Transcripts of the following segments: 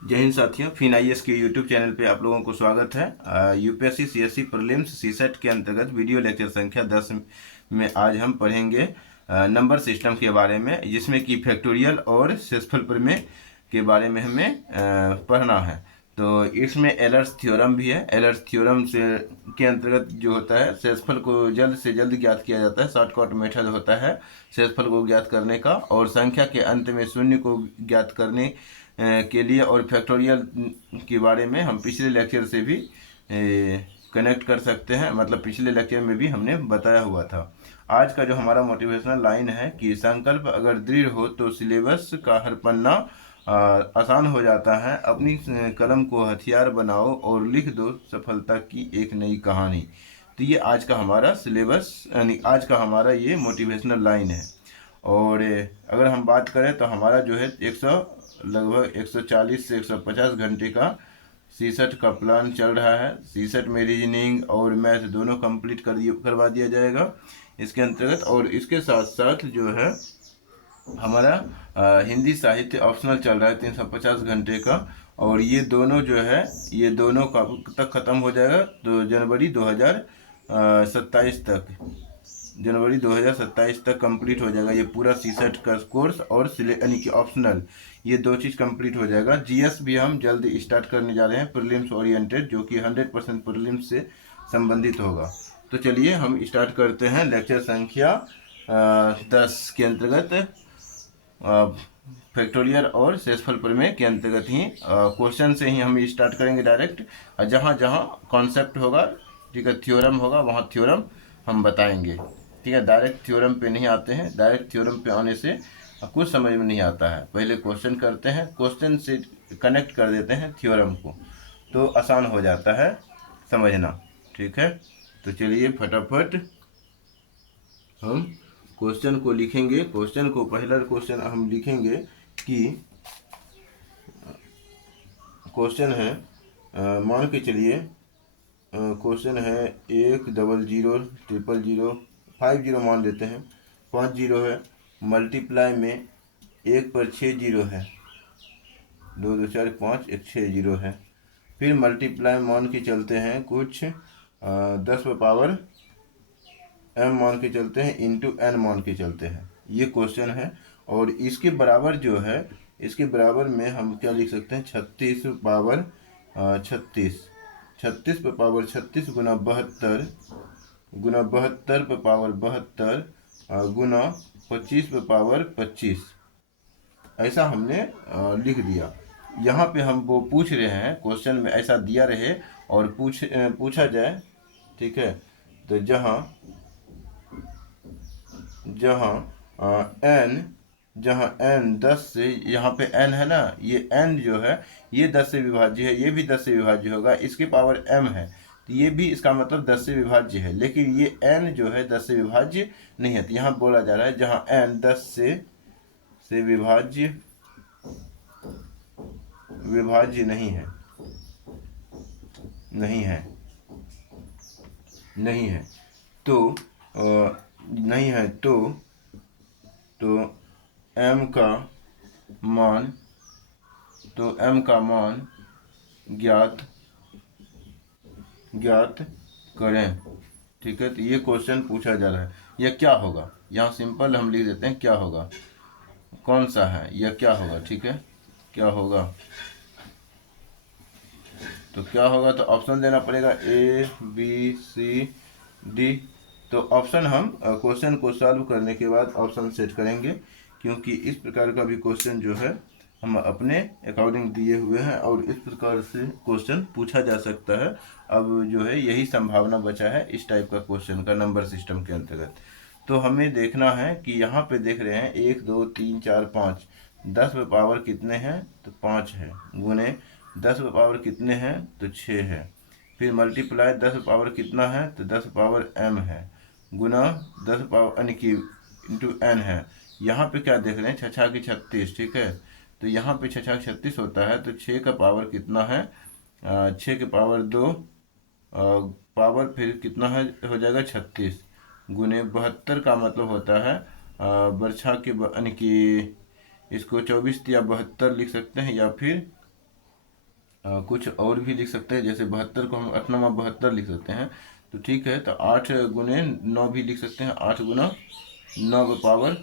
जय हिंद साथियों, fin IAS के यूट्यूब चैनल पे आप लोगों को स्वागत है। यूपीएससी सीएससी प्रीलिम्स सीसेट के अंतर्गत वीडियो लेक्चर संख्या 10 में आज हम पढ़ेंगे नंबर सिस्टम के बारे में, जिसमें कि फैक्टोरियल और शेषफल प्रमेय के बारे में हमें पढ़ना है। तो इसमें एलर्स थ्योरम भी है। एलर्स थ्योरम से के अंतर्गत जो होता है, शेषफल को जल्द से जल्द ज्ञात किया जाता है। शॉर्टकट मेथड होता है शेषफल को ज्ञात करने का, और संख्या के अंत में शून्य को ज्ञात करने के लिए और फैक्टोरियल के बारे में हम पिछले लेक्चर से भी कनेक्ट कर सकते हैं। मतलब पिछले लेक्चर में भी हमने बताया हुआ था। आज का जो हमारा मोटिवेशनल लाइन है कि संकल्प अगर दृढ़ हो तो सिलेबस का हर पन्ना आसान हो जाता है। अपनी कलम को हथियार बनाओ और लिख दो सफलता की एक नई कहानी। तो ये आज का हमारा सिलेबस, यानी आज का हमारा ये मोटिवेशनल लाइन है। और अगर हम बात करें तो हमारा जो है लगभग 140 से 150 घंटे का सीसेट का प्लान चल रहा है। सीसेट में रीजनिंग और मैथ दोनों कंप्लीट करवा दिया जाएगा इसके अंतर्गत। और इसके साथ साथ जो है हमारा हिंदी साहित्य ऑप्शनल चल रहा है 350 घंटे का, और ये दोनों जो है ये दोनों कब तक ख़त्म हो जाएगा, तो जनवरी 2027 तक कंप्लीट हो जाएगा ये पूरा सीसेट का कोर्स। और यानी कि ऑप्शनल, ये दो चीज़ कंप्लीट हो जाएगा। जीएस भी हम जल्द स्टार्ट करने जा रहे हैं, प्रीलिम्स ओरिएंटेड, जो कि 100% प्रीलिम्स से संबंधित होगा। तो चलिए हम स्टार्ट करते हैं लेक्चर संख्या 10 के अंतर्गत फैक्टोरियल और शेषफल प्रमेय के अंतर्गत ही क्वेश्चन से ही हम स्टार्ट करेंगे डायरेक्ट। जहाँ जहाँ कॉन्सेप्ट होगा, ठीक है, थ्योरम होगा, वहाँ थ्योरम हम बताएंगे। ठीक है, डायरेक्ट थ्योरम पे नहीं आते हैं। डायरेक्ट थ्योरम पे आने से कुछ समझ में नहीं आता है। पहले क्वेश्चन करते हैं, क्वेश्चन से कनेक्ट कर देते हैं थ्योरम को, तो आसान हो जाता है समझना। ठीक है, तो चलिए फटाफट हम क्वेश्चन को लिखेंगे। क्वेश्चन को, पहला क्वेश्चन हम लिखेंगे कि क्वेश्चन है, मान के चलिए क्वेश्चन है 100000050 मान लेते हैं। 5 जीरो है, मल्टीप्लाई में 1 पर 6 जीरो है, 2 2 4 5, एक 6 जीरो है। फिर मल्टीप्लाई मान के चलते हैं कुछ 10 पर पावर m मान के चलते हैं, इंटू n मान के चलते हैं। ये क्वेश्चन है। और इसके बराबर जो है, इसके बराबर में हम क्या लिख सकते हैं, 36 पावर 36, 36 पर पावर 36 गुना 72 गुना 72 पर पावर 72 गुना 25 पर पावर 25, ऐसा हमने लिख दिया। यहाँ पे हम वो पूछ रहे हैं, क्वेश्चन में ऐसा दिया रहे और पूछा जाए। ठीक है, तो जहाँ n 10 से, यहाँ पे n है ना, ये n जो है ये 10 से विभाज्य है, ये भी 10 से विभाज्य होगा, इसकी पावर m है, तो ये भी इसका मतलब 10 से विभाज्य है। लेकिन ये n जो है 10 से विभाज्य नहीं है। तो यहाँ बोला जा रहा है जहाँ n 10 से विभाज्य नहीं है, तो नहीं है तो m का मान ज्ञात करें। ठीक है, तो ये क्वेश्चन पूछा जा रहा है। यह क्या होगा, यहाँ सिंपल हम लिख देते हैं क्या होगा, कौन सा है, यह क्या होगा। ठीक है, क्या होगा, तो क्या होगा, तो ऑप्शन देना पड़ेगा ABCD। तो ऑप्शन हम क्वेश्चन को सॉल्व करने के बाद ऑप्शन सेट करेंगे, क्योंकि इस प्रकार का भी क्वेश्चन जो है हम अपने अकॉर्डिंग दिए हुए हैं और इस प्रकार से क्वेश्चन पूछा जा सकता है। अब जो है यही संभावना बचा है इस टाइप का क्वेश्चन का नंबर सिस्टम के अंतर्गत। तो हमें देखना है कि यहाँ पे देख रहे हैं 1 2 3 4 5, 10 पे पावर कितने हैं, तो 5 है, गुने 10 पे पावर कितने हैं, तो 6 है। फिर मल्टीप्लाई 10 पे पावर कितना है, तो 10 पे पावर m है, गुना 10 पावर यानी कि इंटू n है। यहाँ पे क्या देख रहे हैं, 6 6 की 36। ठीक है, तो यहाँ पे 6 6 36 होता है, तो 6 का पावर कितना है, 6 के पावर 2, पावर फिर कितना है, हो जाएगा 36, गुने 72 का मतलब होता है बरछा के यानी कि इसको 24 या 72 लिख सकते हैं, या फिर कुछ और भी लिख सकते हैं, जैसे 72 को हम 8 9 72 लिख सकते हैं। तो ठीक है, तो 8 गुने 9 भी लिख सकते हैं, 8 गुना 9 पावर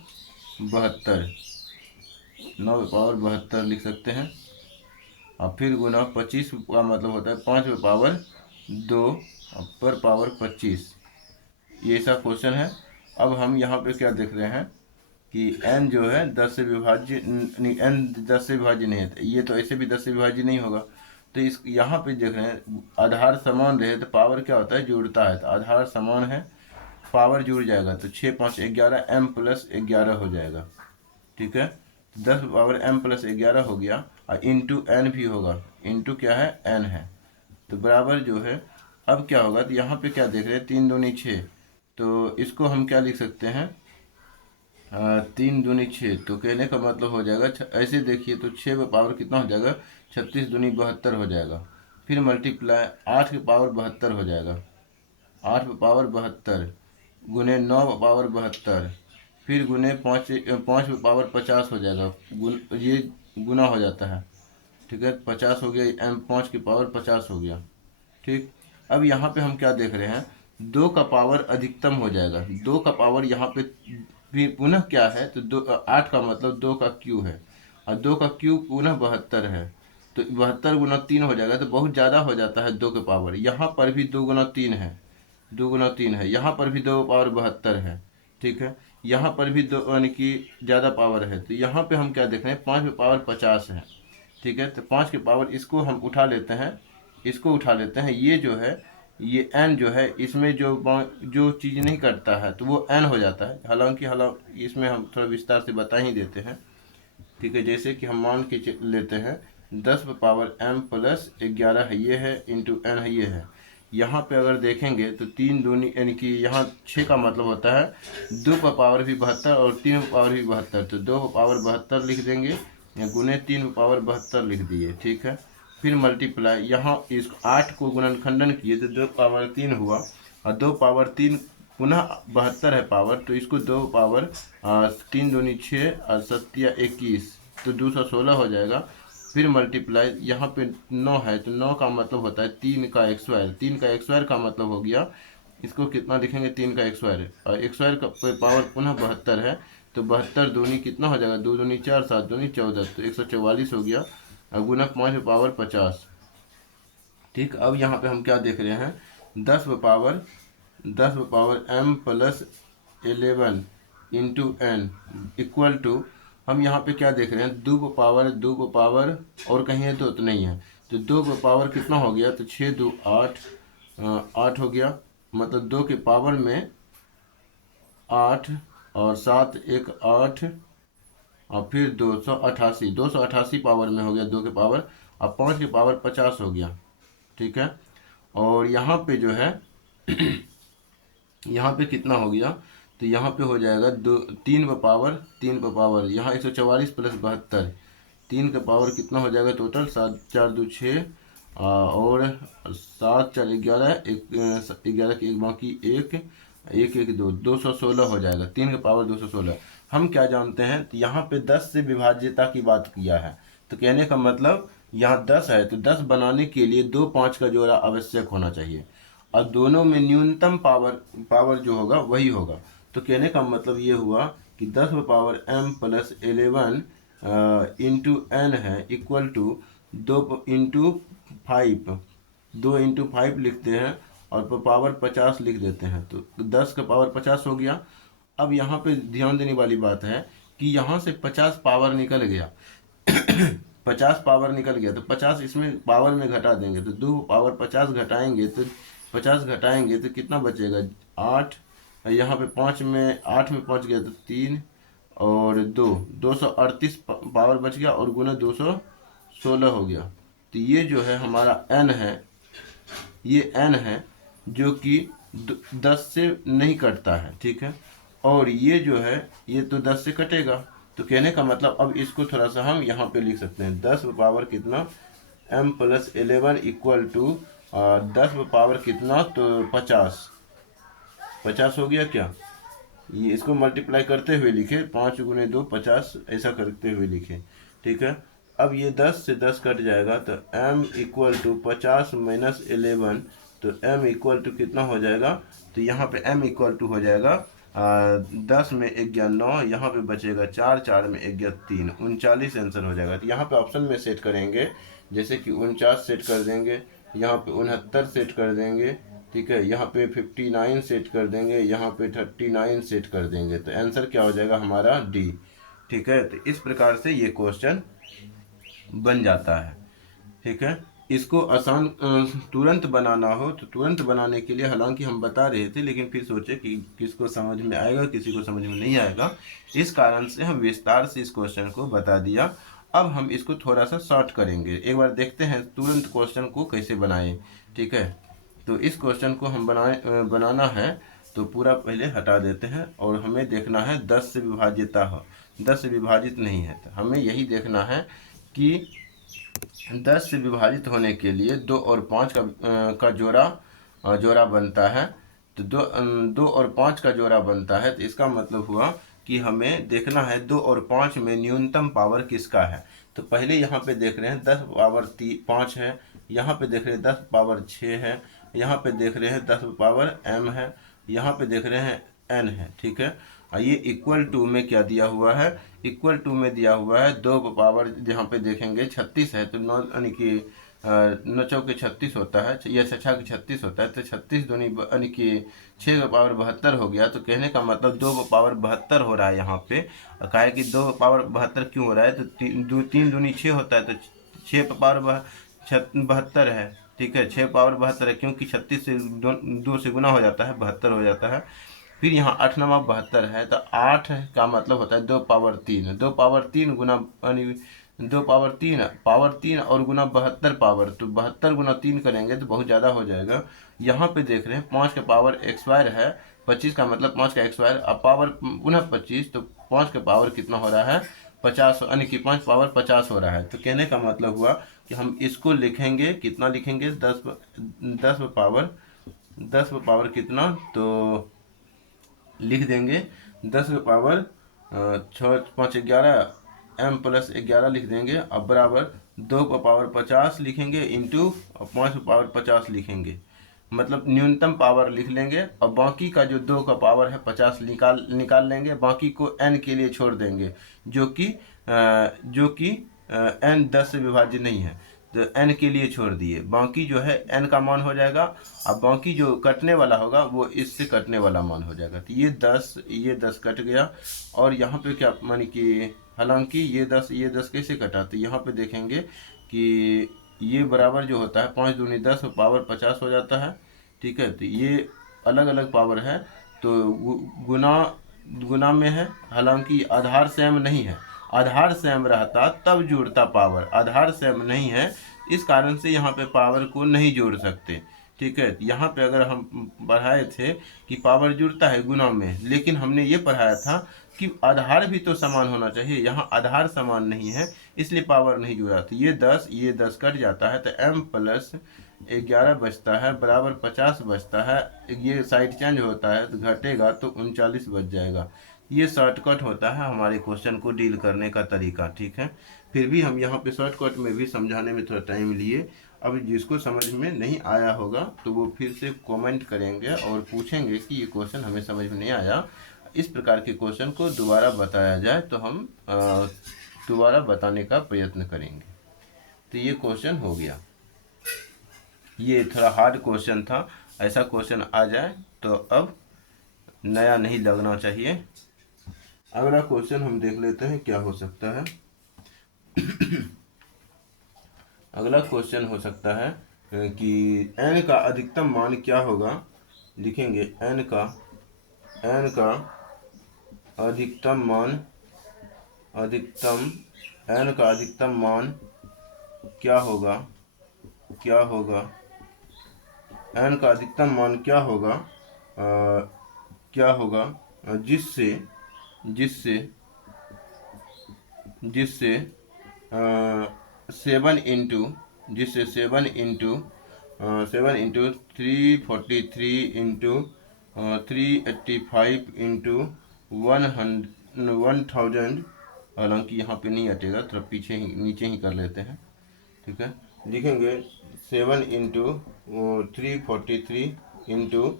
72, 9 पावर 72 लिख सकते हैं। और फिर गुना 25 का मतलब होता है 5 पावर 2 पर पावर 25। ये सा क्वेश्चन है। अब हम यहाँ पे क्या देख रहे हैं कि n जो है 10 से विभाज्य नहीं, n 10 से विभाज्य नहीं है, ये तो ऐसे भी 10 से विभाज्य नहीं होगा। तो इस यहाँ पे देख रहे हैं आधार समान रहे तो पावर क्या होता है, जुड़ता है। तो आधार समान है, पावर जुड़ जाएगा, तो 6 5 11 m प्लस 11 हो जाएगा। ठीक है, 10 पावर m प्लस 11 हो गया, और इंटू n भी होगा, इंटू क्या है, n है। तो बराबर जो है, अब क्या होगा, तो यहाँ पे क्या देख रहे हैं, 3 दूनी 6, तो इसको हम क्या लिख सकते हैं, 3 दूनी 6। तो कहने का मतलब हो जाएगा ऐसे देखिए तो 6 पावर कितना हो जाएगा, 36 दूनी 72 हो जाएगा। फिर मल्टीप्लाई 8 के पावर 72 हो जाएगा, 8 पावर 72 गुने 9 पावर 72, फिर गुने 5 पावर 50 हो जाएगा। ये गुना हो जाता है। ठीक है, 50 हो गया, 5 की पावर 50 हो गया। ठीक, अब यहाँ पे हम क्या देख रहे हैं, 2 का पावर अधिकतम हो जाएगा। 2 का पावर यहाँ पे भी पुनः क्या है, तो 8 का मतलब 2 का क्यू है, और 2 का क्यू पुनः 72 है। तो 72 गुना 3 हो जाएगा, तो बहुत ज़्यादा हो जाता है 2 के पावर। यहाँ पर भी 2 गुना 3 है, 2 गुना 3 है, यहाँ पर भी 2 पावर 72 है। ठीक है, यहाँ पर भी 2 यानी कि ज़्यादा पावर है। तो यहाँ पे हम क्या देख रहे हैं, 5 पावर 50 है। ठीक है, तो 5 के पावर इसको हम उठा लेते हैं, इसको उठा लेते हैं। ये जो है, ये n जो है, इसमें जो चीज़ नहीं करता है तो वो n हो जाता है। हालांकि इसमें हम थोड़ा विस्तार से बता ही देते हैं। ठीक है, जैसे कि हम मान के लेते हैं 10 पावर m प्लस 11 है, ये है, इंटू n है, ये है। यहाँ पे अगर देखेंगे तो 3 दूनी यानी कि यहाँ 6 का मतलब होता है 2 पावर भी 72 और 3 पावर भी 72। तो 2 पावर 72 लिख देंगे, या गुने 3 पावर 72 लिख दिए। ठीक है, फिर मल्टीप्लाई, यहाँ इस 8 को गुणनखंडन किए तो 2 पावर 3 हुआ, और 2 पावर 3 पुनः 72 है पावर, तो इसको 2 पावर 3 दूनी 6 और 7 या 21, तो 216 हो जाएगा। फिर मल्टीप्लाई, यहाँ पे 9 है, तो 9 का मतलब होता है 3 का एक स्क्वायर। 3 का एक स्क्वायर का मतलब हो गया, इसको कितना लिखेंगे, 3 का एक स्क्वायर, और एक स्क्वायर का पावर पुनः 72 है। तो 72 दूनी कितना हो जाएगा, 2 दूनी 4, 7 दूनी 14, तो 144 हो गया, और गुना 5 पावर 50। ठीक, अब यहाँ पे हम क्या देख रहे हैं, 10 power m plus 11 into n equal to, हम यहाँ पे क्या देख रहे हैं, 2 पावर और कहीं है तो नहीं है, तो 2 पावर कितना हो गया, तो 6 2 8, 8 हो गया, मतलब 2 के पावर में 8 और 7 1 8, और फिर 288 पावर में हो गया 2 के पावर, और 5 के पावर 50 हो गया। ठीक है, और यहाँ पे जो है यहाँ पे कितना हो गया, तो यहाँ पे हो जाएगा 3 पर पावर यहाँ 144 प्लस 72, 3 का पावर कितना हो जाएगा टोटल, 7 4 2 6, और 7 4 11, 11 की एक बाकी 1 1 1 2, 216 हो जाएगा। 3 का पावर 216। हम क्या जानते हैं, तो यहाँ पे 10 से विभाज्यता की बात किया है, तो कहने का मतलब यहाँ 10 है, तो 10 बनाने के लिए 2 5 का जोड़ा आवश्यक होना चाहिए, और दोनों में न्यूनतम पावर जो होगा वही होगा। तो कहने का मतलब ये हुआ कि 10 power m plus 11 into N है, इक्वल टू 2 इंटू 5, 2 इंटू 5 लिखते हैं, और पावर 50 लिख देते हैं, तो 10 का पावर 50 हो गया। अब यहाँ पे ध्यान देने वाली बात है कि यहाँ से 50 पावर निकल गया 50 पावर निकल गया, तो 50 इसमें पावर में घटा देंगे, तो 2 पावर 50 घटाएंगे, तो 50 घटाएंगे तो कितना बचेगा, 8, यहाँ पे 5 में 8 में 5 गया तो 3 और 2, 238 पावर बच गया, और गुना 216 हो गया। तो ये जो है हमारा n है, ये n है जो कि 10 से नहीं कटता है। ठीक है, और ये जो है ये तो 10 से कटेगा। तो कहने का मतलब अब इसको थोड़ा सा हम यहाँ पे लिख सकते हैं, 10 पावर कितना m plus 11 equal to 10 power कितना, तो 50 हो गया क्या, ये इसको मल्टीप्लाई करते हुए लिखे, 5 गुने 2 50, ऐसा करते हुए लिखे। ठीक है, अब ये 10 से 10 कट जाएगा तो m इक्वल टू 50 माइनस 11, तो m इक्वल टू कितना हो जाएगा, तो यहाँ पे m इक्वल टू हो जाएगा 10 में 1 गया 9, यहाँ पे बचेगा 4, 4 में 1 गया 3, 39 आंसर हो जाएगा। तो यहाँ पे ऑप्शन में सेट करेंगे, जैसे कि 49 सेट कर देंगे, यहाँ पे 69 सेट कर देंगे, ठीक है, यहाँ पे 59 सेट कर देंगे, यहाँ पे 39 सेट कर देंगे, तो आंसर क्या हो जाएगा हमारा डी। ठीक है, तो इस प्रकार से ये क्वेश्चन बन जाता है। ठीक है, इसको आसान तुरंत बनाना हो तो तुरंत बनाने के लिए हालांकि हम बता रहे थे, लेकिन फिर सोचे कि किसको समझ में आएगा किसी को समझ में नहीं आएगा, इस कारण से हम विस्तार से इस क्वेश्चन को बता दिया। अब हम इसको थोड़ा सा शॉर्ट करेंगे, एक बार देखते हैं तुरंत क्वेश्चन को कैसे बनाएं। ठीक है, तो इस क्वेश्चन को हम बनाना है तो पूरा पहले हटा देते हैं, और हमें देखना है 10 से विभाजित हो, 10 से विभाजित नहीं है, तो हमें यही देखना है कि 10 से विभाजित होने के लिए 2 और 5 का जोड़ा बनता है, तो 2 और 5 का जोड़ा बनता है, तो इसका मतलब हुआ कि हमें देखना है 2 और 5 में न्यूनतम पावर किसका है। तो पहले यहाँ पे देख रहे हैं 10 पावर 5 है, यहाँ पे देख रहे हैं 10 पावर 6 है, यहाँ पे देख रहे हैं 10 पावर m है, यहाँ पे देख रहे हैं n है। ठीक है, ये इक्वल टू में क्या दिया हुआ है, इक्वल टू में दिया हुआ है 2 पावर, जहाँ पे देखेंगे 36 है, तो 9 यानी कि 9 चौके 36 होता है, या 6 के 36 होता है, तो 36 दूनी यानी कि 6 का पावर 72 हो गया। तो कहने का मतलब 2 पावर 72 हो रहा है यहाँ पे। कहा है कि 2 पावर 72 क्यों हो रहा है, तो 3 दूनी 6 होता है, तो 6 पावर 72 है। ठीक है, 6 पावर 72 है, क्योंकि 36 से 2 से गुना हो जाता है, 72 हो जाता है। फिर यहाँ 8 नवा 72 है, तो 8 का मतलब होता है 2 पावर 3, 2 पावर 3 गुना 2 पावर 3 और गुना 72 पावर, तो 72 गुना 3 करेंगे तो बहुत ज़्यादा हो जाएगा। यहाँ पे देख रहे हैं 5 का पावर x स्क्वायर है, 25 का मतलब 5 का x स्क्वायर, अब पावर पुनः 25, तो 5 का पावर कितना हो रहा है 50, यानी कि 5 पावर 50 हो रहा है। तो कहने का मतलब हुआ कि हम इसको लिखेंगे, कितना लिखेंगे 10 पावर कितना, तो लिख देंगे 10 का पावर 6 5 11 m प्लस 11 लिख देंगे, अब बराबर 2 का पावर 50 लिखेंगे इंटू 5 का पावर 50 लिखेंगे, मतलब न्यूनतम पावर लिख लेंगे, और बाकी का जो 2 का पावर है 50 निकाल लेंगे, बाकी को n के लिए छोड़ देंगे, जो कि n 10 से विभाज्य नहीं है, तो n के लिए छोड़ दिए, बाकी जो है n का मान हो जाएगा। अब बाकी जो कटने वाला होगा वो इससे कटने वाला मान हो जाएगा, तो ये 10 कट गया, और यहाँ पे क्या मानी कि हालांकि ये 10 कैसे कटा, तो यहाँ पे देखेंगे कि ये बराबर जो होता है 5 दूनी 10 पावर 50 हो जाता है। ठीक है, तो ये अलग अलग पावर है, तो गुना में है, हालांकि आधार सेम नहीं है, आधार सेम रहता तब जुड़ता पावर, आधार सेम नहीं है, इस कारण से यहाँ पे पावर को नहीं जोड़ सकते। ठीक है, यहाँ पे अगर हम पढ़ाए थे कि पावर जुड़ता है गुना में, लेकिन हमने ये पढ़ाया था कि आधार भी तो समान होना चाहिए, यहाँ आधार समान नहीं है इसलिए पावर नहीं जुड़ा, तो ये 10 कट जाता है, तो m प्लस 11 बचता है बराबर 50 बचता है, ये साइड चेंज होता है तो घटेगा, तो 39 बच जाएगा। ये शॉर्टकट होता है हमारे क्वेश्चन को डील करने का तरीका। ठीक है, फिर भी हम यहाँ पे शॉर्टकट में भी समझाने में थोड़ा टाइम लिए। अब जिसको समझ में नहीं आया होगा तो वो फिर से कमेंट करेंगे और पूछेंगे कि ये क्वेश्चन हमें समझ में नहीं आया, इस प्रकार के क्वेश्चन को दोबारा बताया जाए तो हम दोबारा बताने का प्रयत्न करेंगे। तो ये क्वेश्चन हो गया, ये थोड़ा हार्ड क्वेश्चन था, ऐसा क्वेश्चन आ जाए तो अब नया नहीं लगना चाहिए। अगला क्वेश्चन हम देख लेते हैं क्या हो सकता है। अगला क्वेश्चन हो सकता है कि n का अधिकतम मान क्या होगा, लिखेंगे n का अधिकतम मान n का अधिकतम मान क्या होगा n का अधिकतम मान क्या होगा जिससे 7 इंटू 343 इंटू 385 इंटू 1000 हालांकि यहाँ पे नहीं हटेगा, थोड़ा पीछे ही नीचे ही कर लेते हैं। ठीक है, लिखेंगे 7 इंटू 343 इंटू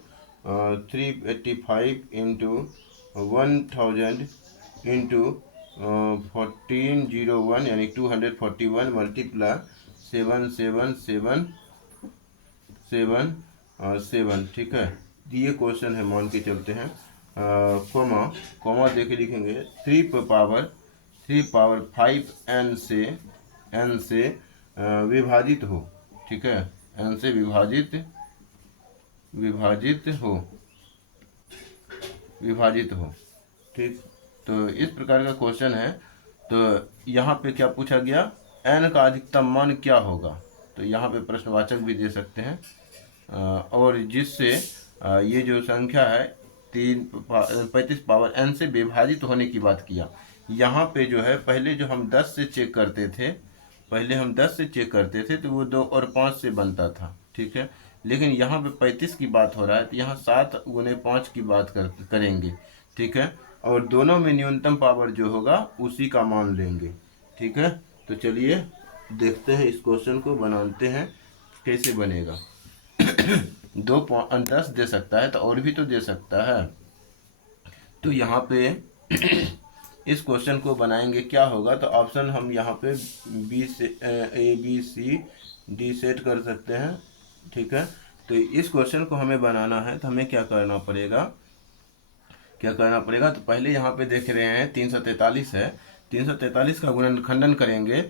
385 इंटू 1000 इंटू 1401 यानी 241 मल्टीप्लाई 7777 ठीक है। ये क्वेश्चन है, मान के चलते हैं। कॉमा कॉमा देके लिखेंगे 3 पावर 5 n से विभाजित हो। ठीक है, n से विभाजित हो। ठीक, तो इस प्रकार का क्वेश्चन है। तो यहाँ पे क्या पूछा गया, n का अधिकतम मान क्या होगा। तो यहाँ पे प्रश्नवाचक भी दे सकते हैं, और जिससे ये जो संख्या है 35 पावर n से विभाजित होने की बात किया। यहाँ पे जो है पहले जो हम 10 से चेक करते थे, तो वो 2 और 5 से बनता था। ठीक है, लेकिन यहाँ पे 35 की बात हो रहा है, तो यहाँ 7 गुने 5 की बात करेंगे। ठीक है, और दोनों में न्यूनतम पावर जो होगा उसी का मान लेंगे। ठीक है, तो चलिए देखते हैं, इस क्वेश्चन को बनाते हैं कैसे बनेगा। 10 दे सकता है तो और भी तो दे सकता है। तो यहाँ पे इस क्वेश्चन को बनाएंगे, क्या होगा। तो ऑप्शन हम यहाँ पे A B C D set कर सकते हैं। ठीक है, तो इस क्वेश्चन को हमें बनाना है, तो हमें क्या करना पड़ेगा। तो पहले यहाँ पे देख रहे हैं 343 है, 343 का गुणनखंडन करेंगे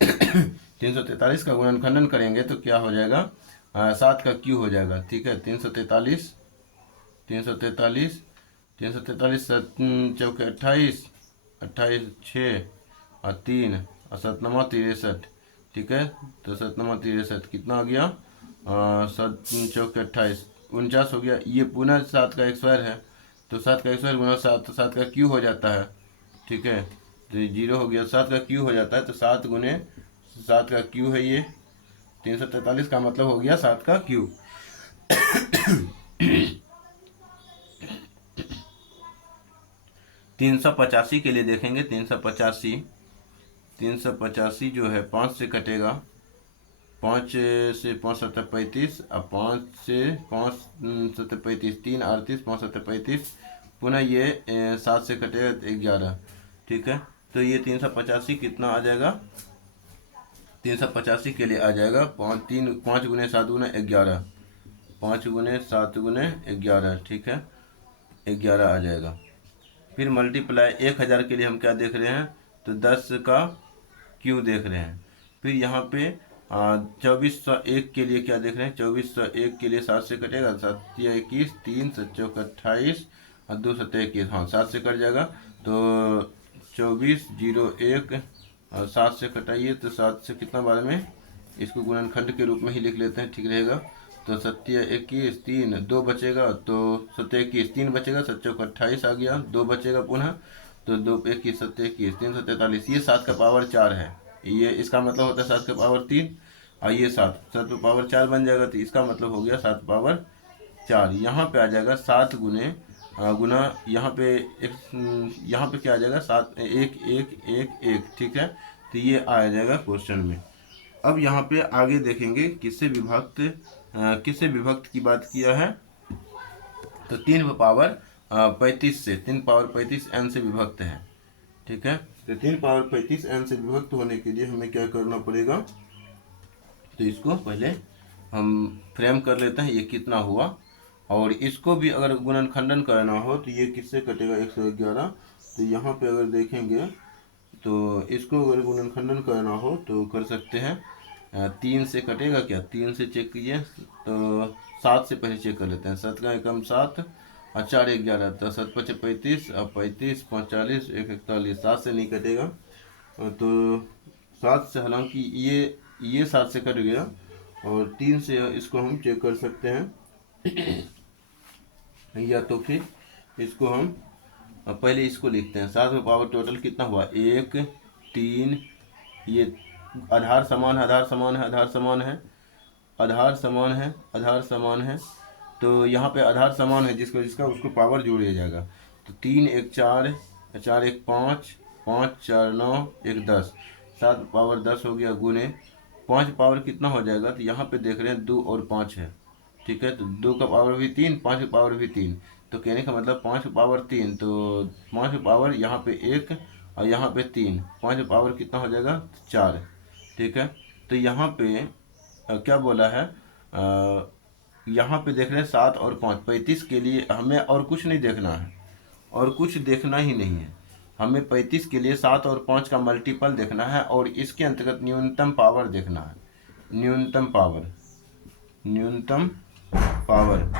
343 का गुणनखंडन करेंगे तो क्या हो जाएगा, 7 का क्यू हो जाएगा। ठीक है, 343 चौके 28, 28 6 और 3 और 7 63। ठीक है, तो 7 63 कितना हो गया, 7 चौके 28 49 हो गया। ये पुनः 7 का स्क्वायर है, तो 7 का स्क्वायर गुना 7, तो 7 का क्यू हो जाता है। ठीक है, तो 0 हो गया, 7 का क्यू हो जाता है, तो 7 गुने 7 का क्यू है ये 343 का मतलब हो गया 7 का क्यू। 385 के लिए देखेंगे, 385 जो है 5 से कटेगा, 5 से 5 7 35 और 5 से 5 7 35, 3 38 5 7 35, पुनः ये 7 से कटेगा 11। ठीक है, तो ये 385 कितना आ जाएगा, 385 के लिए आ जाएगा 5 गुने 7 गुने 11, 5 गुने 7 गुने 11। ठीक है, 11 आ जाएगा। फिर मल्टीप्लाई 1000 के लिए हम क्या देख रहे हैं, तो 10 का क्यू देख रहे हैं। फिर यहाँ पे 2401 के लिए क्या देख रहे हैं, 2401 के लिए 7 से कटेगा, 7 या 21, 3 7 चौक 28 और 2 7 21, हाँ 7 से कट जाएगा, तो 2401 और 7 से कटाइए, तो 7 से कितना बार में, इसको गुणनखंड के रूप में ही लिख लेते हैं, ठीक रहेगा। तो 7 21, 3 2 बचेगा, तो 7 21 3 बचेगा, 7 चौक 28 आ गया, 2 बचेगा पुनः, तो 2 21 7 21 3 43, ये 7 का पावर 4 है। ये इसका मतलब होता है 7 का पावर 3 और ये 7 का पावर 4 बन जाएगा, तो इसका मतलब हो गया 7 पावर 4। यहाँ पे आ जाएगा 7 गुने गुना, यहाँ पे क्या आ जाएगा, 7 1 1 1 1। ठीक है, तो ये आ जाएगा क्वेश्चन में। अब यहाँ पे आगे देखेंगे किससे विभक्त की बात किया है, तो 3 पावर 35 से 3 पावर 35 n से विभक्त है। ठीक है, तो 3 पावर 35 n से विभक्त होने के लिए हमें क्या करना पड़ेगा, तो इसको पहले हम फ्रेम कर लेते हैं, ये कितना हुआ। और इसको भी अगर गुणनखंडन करना हो तो ये किससे कटेगा, 111। तो यहाँ पे अगर देखेंगे तो इसको अगर गुणनखंडन करना हो तो कर सकते हैं, 3 से कटेगा क्या, 3 से चेक कीजिए, तो 7 से पहले चेक कर लेते हैं। 7 का एकम 7 और 4 11, तो 7 5 35 और 35 5 40 1 41, 7 से नहीं कटेगा, तो 7 से, हालांकि ये 7 से कट गया, और 3 से इसको हम चेक कर सकते हैं। या तो फिर इसको हम पहले इसको लिखते हैं, 7 में पावर टोटल कितना हुआ, 1 3, ये आधार समान है, तो यहाँ पे आधार समान है, जिसका उसको पावर जोड़ दिया जाएगा। तो 3 1 4 4 1 5 5 4 9 1 10, 7 पावर 10 हो गया, गुने 5 पावर कितना हो जाएगा, तो यहाँ पे देख रहे हैं 2 और 5 है, ठीक है। तो 2 का पावर भी 3, 5 का पावर भी 3, तो कहने का मतलब 5 का पावर 3, तो 5 का पावर यहाँ पे 1 और यहाँ पे 3, 5 का पावर कितना हो जाएगा, 4, ठीक है। तो यहाँ पे क्या बोला है, यहाँ पे देख रहे हैं 7 और 5, 35 के लिए हमें और कुछ नहीं देखना है, और कुछ देखना ही नहीं है, हमें 35 के लिए 7 और 5 का मल्टीपल देखना है और इसके अंतर्गत न्यूनतम पावर देखना है। न्यूनतम पावर, न्यूनतम पावर,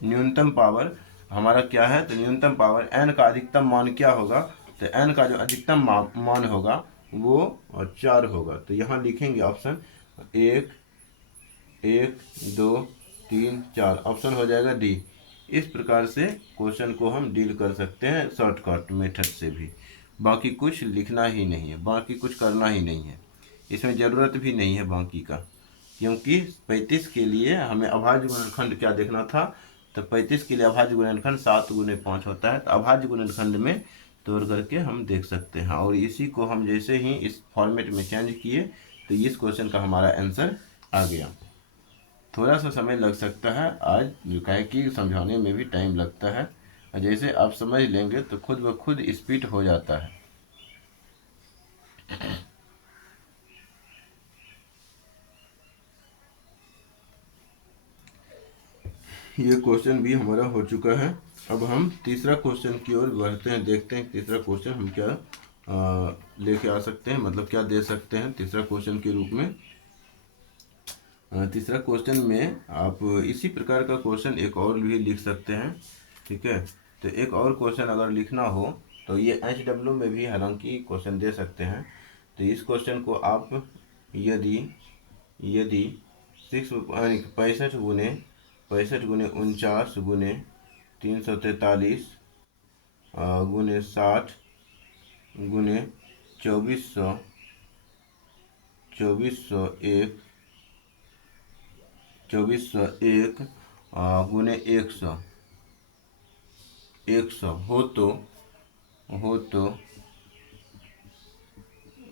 न्यूनतम पावर हमारा क्या है, तो न्यूनतम पावर n का अधिकतम मान क्या होगा, तो n का जो अधिकतम मान होगा वो 4 होगा। तो यहाँ लिखेंगे ऑप्शन 1 1 2 3 4, ऑप्शन हो जाएगा डी। इस प्रकार से क्वेश्चन को हम डील कर सकते हैं शॉर्टकट मेथड से भी, बाकी कुछ लिखना ही नहीं है, बाकी कुछ करना ही नहीं है, इसमें ज़रूरत भी नहीं है बाकी का, क्योंकि 35 के लिए हमें अभाज्य गुणनखंड क्या देखना था, तो 35 के लिए अभाज्य गुणनखंड 7 गुने 5 होता है, तो अभाज्य गुणनखंड में तोड़ करके हम देख सकते हैं, और इसी को हम जैसे ही इस फॉर्मेट में चेंज किए तो इस क्वेश्चन का हमारा आंसर आ गया। थोड़ा सा समय लग सकता है आज, जो कहे कि समझाने में भी टाइम लगता है, और जैसे आप समझ लेंगे तो खुद ब खुद स्पीड हो जाता है। ये क्वेश्चन भी हमारा हो चुका है। अब हम तीसरा क्वेश्चन की ओर बढ़ते हैं, देखते हैं तीसरा क्वेश्चन हम क्या लेके आ सकते हैं, मतलब क्या दे सकते हैं तीसरा क्वेश्चन के रूप में। तीसरा क्वेश्चन में आप इसी प्रकार का क्वेश्चन एक और भी लिख सकते हैं, ठीक है। तो एक और क्वेश्चन अगर लिखना हो तो ये HW में भी हालांकि क्वेश्चन दे सकते हैं। तो इस क्वेश्चन को आप यदि 65 गुने 49 गुने 343 गुने 60 गुने 2401 गुने 100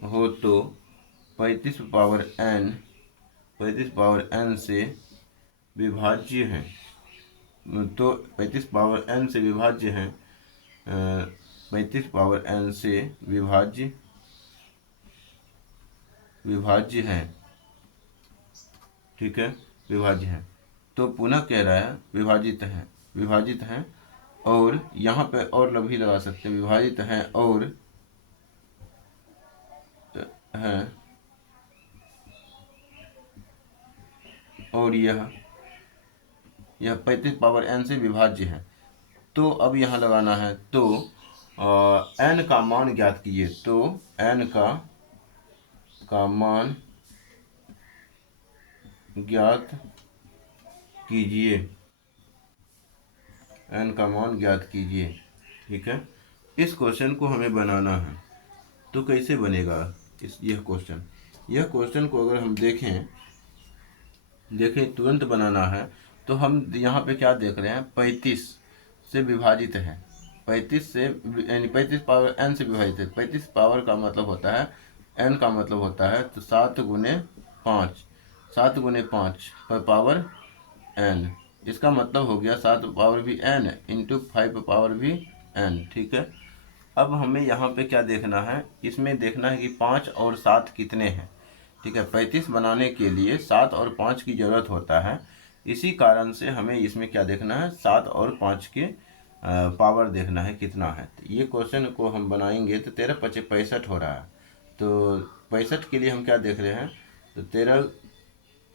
हो तो 35 पावर n से विभाज्य हैं, तो 35 पावर n से विभाज्य हैं, 35 पावर n से विभाज्य हैं, ठीक है, विभाज्य हैं। तो पुनः कह रहा है विभाजित हैं, और यहाँ पे और भी लगा सकते हैं, विभाजित हैं और हैं, और यह 35 पावर n से विभाज्य है। तो अब यहाँ लगाना है, तो n का मान ज्ञात कीजिए, तो n का मान ज्ञात कीजिए, n का मान ज्ञात कीजिए, ठीक है। इस क्वेश्चन को हमें बनाना है, तो कैसे बनेगा यह क्वेश्चन को अगर हम देखें तुरंत बनाना है, तो हम यहाँ पे क्या देख रहे हैं, 35 से विभाजित है, 35 से यानी 35 पावर n से विभाजित है। 35 पावर का मतलब होता है, n का मतलब होता है, तो 7 गुने 5 पर पावर n, इसका मतलब हो गया 7 पावर भी n इंटू 5 पावर भी n, ठीक है। अब हमें यहाँ पे क्या देखना है, इसमें देखना है कि 5 और 7 कितने हैं, ठीक है। 35 बनाने के लिए 7 और 5 की ज़रूरत होता है, इसी कारण से हमें इसमें क्या देखना है, 7 और 5 के पावर देखना है कितना है। तो ये क्वेश्चन को हम बनाएंगे तो 13 × 5 = 65 हो रहा है, तो 65 के लिए हम क्या देख रहे हैं, तो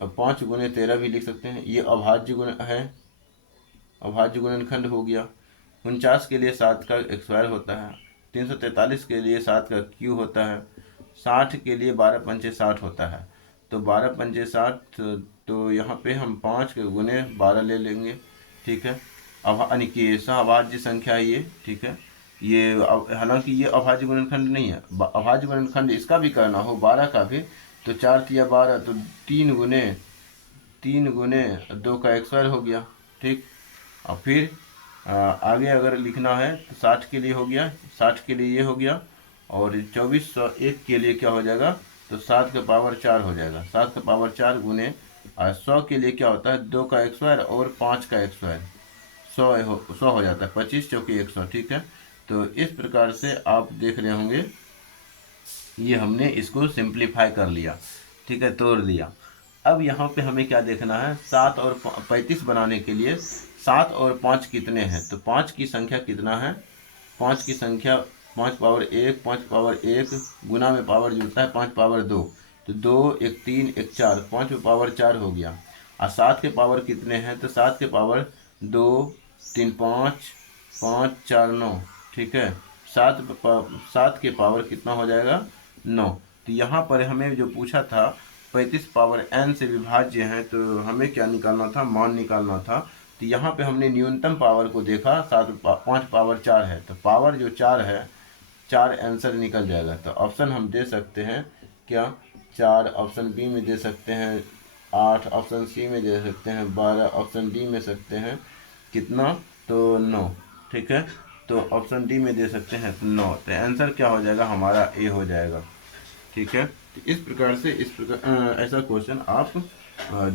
5 गुने 13 भी लिख सकते हैं, ये अभाज्य गुण है, अभाज्य गुणनखंड हो गया। 49 के लिए 7 का स्क्वायर होता है, 343 के लिए 7 का क्यूब होता है, 60 के लिए 12 × 5 = 60 होता है, तो 12 × 5 = 60, तो यहाँ पे हम 5 के गुने 12 ले लेंगे, ठीक है। अब यानी कि सहअभाज्य संख्या है ये, ठीक है। ये हालांकि ये अभाज्य गुणनखंड नहीं है, अभाज्य गुणनखंड इसका भी करना हो 12 का भी, तो 4 × 3 = 12, तो 3 गुने 2 का स्क्वायर हो गया, ठीक। और फिर आगे अगर लिखना है तो 60 के लिए हो गया, 60 के लिए ये हो गया, और 2401 के लिए क्या हो जाएगा, तो 7 का पावर 4 हो जाएगा। 7 का पावर 4 गुने 100 के लिए क्या होता है, 2 का एक स्क्वायर और 5 का एक स्क्वायर, 100 हो जाता है, 25 चौके 100। ठीक है, तो इस प्रकार से आप देख रहे होंगे, ये हमने इसको सिंप्लीफाई कर लिया। ठीक है, तोड़ दिया। अब यहाँ पे हमें क्या देखना है, 7 और 35 बनाने के लिए 7 और 5 कितने हैं, तो 5 की संख्या कितना है, 5 की संख्या 5 पावर 1, 5 पावर 1 गुना में पावर जुड़ता है 5 पावर 2, तो 2 1 3 1 4, 5 में पावर 4 हो गया। और 7 के पावर कितने हैं, तो 7 के पावर 2 3 5 5 4 9। ठीक है, 7 के पावर कितना हो जाएगा, 9। तो यहाँ पर हमें जो पूछा था 35 पावर n से विभाज्य है, तो हमें क्या निकालना था, मान निकालना था। तो यहाँ पे हमने न्यूनतम पावर को देखा, 5 पावर 4 है, तो पावर जो 4 है, 4 आंसर निकल जाएगा। तो ऑप्शन हम दे सकते हैं क्या, 4 ऑप्शन बी में दे सकते हैं, 8 ऑप्शन सी में दे सकते हैं, 12 ऑप्शन डी में सकते हैं, कितना, तो 9। ठीक है, तो ऑप्शन डी में दे सकते हैं 9, तो आंसर क्या हो जाएगा, हमारा ए हो जाएगा। ठीक है, तो इस प्रकार से ऐसा क्वेश्चन आप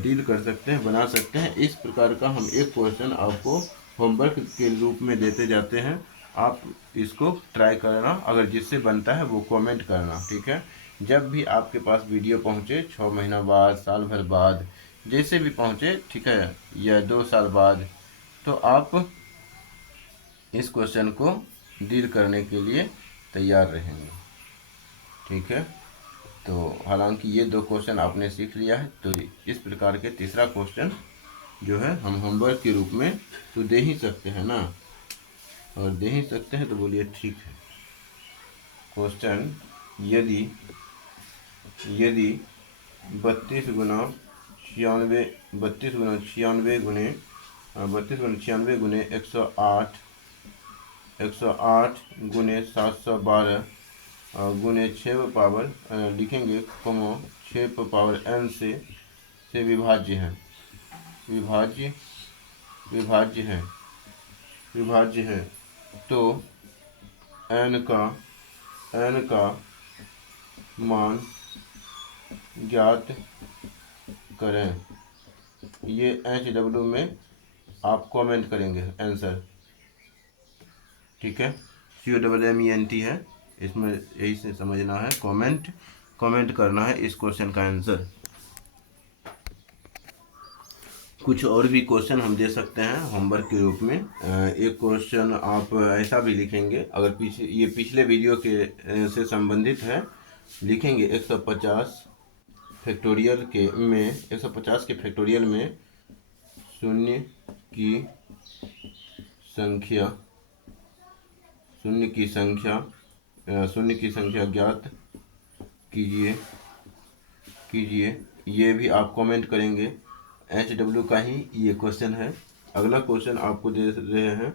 डील कर सकते हैं, बना सकते हैं। इस प्रकार का हम एक क्वेश्चन आपको होमवर्क के रूप में देते जाते हैं, आप इसको ट्राई करना, अगर जिससे बनता है वो कमेंट करना। ठीक है, जब भी आपके पास वीडियो पहुंचे, 6 महीना बाद, साल भर बाद, जैसे भी पहुंचे, ठीक है, या 2 साल बाद, तो आप इस क्वेश्चन को डील करने के लिए तैयार रहेंगे। ठीक है, तो हालांकि ये 2 क्वेश्चन आपने सीख लिया है, तो इस प्रकार के तीसरा क्वेश्चन जो है हम होमवर्क के रूप में तो दे ही सकते हैं ना, और दे ही सकते हैं, तो बोलिए ठीक है। क्वेश्चन, यदि 32 गुना 96 32 गुना 96 गुने 32 गुना 96 गुने 108 गुने 712 गुने 6 पावर लिखेंगे, 6 पावर n से विभाज्य है, विभाज्य है, तो n का मान ज्ञात करें। ये HW में आप कमेंट करेंगे आंसर। ठीक है, COMMENT है, इसमें यही से समझना है, कमेंट करना है इस क्वेश्चन का आंसर। कुछ और भी क्वेश्चन हम दे सकते हैं होमवर्क के रूप में। एक क्वेश्चन आप ऐसा भी लिखेंगे, अगर पिछले वीडियो के से संबंधित है, लिखेंगे 150 फैक्टोरियल में 150 के फैक्टोरियल में शून्य की संख्या ज्ञात कीजिए। ये भी आप कमेंट करेंगे, HW का ही ये क्वेश्चन है। अगला क्वेश्चन आपको दे रहे हैं,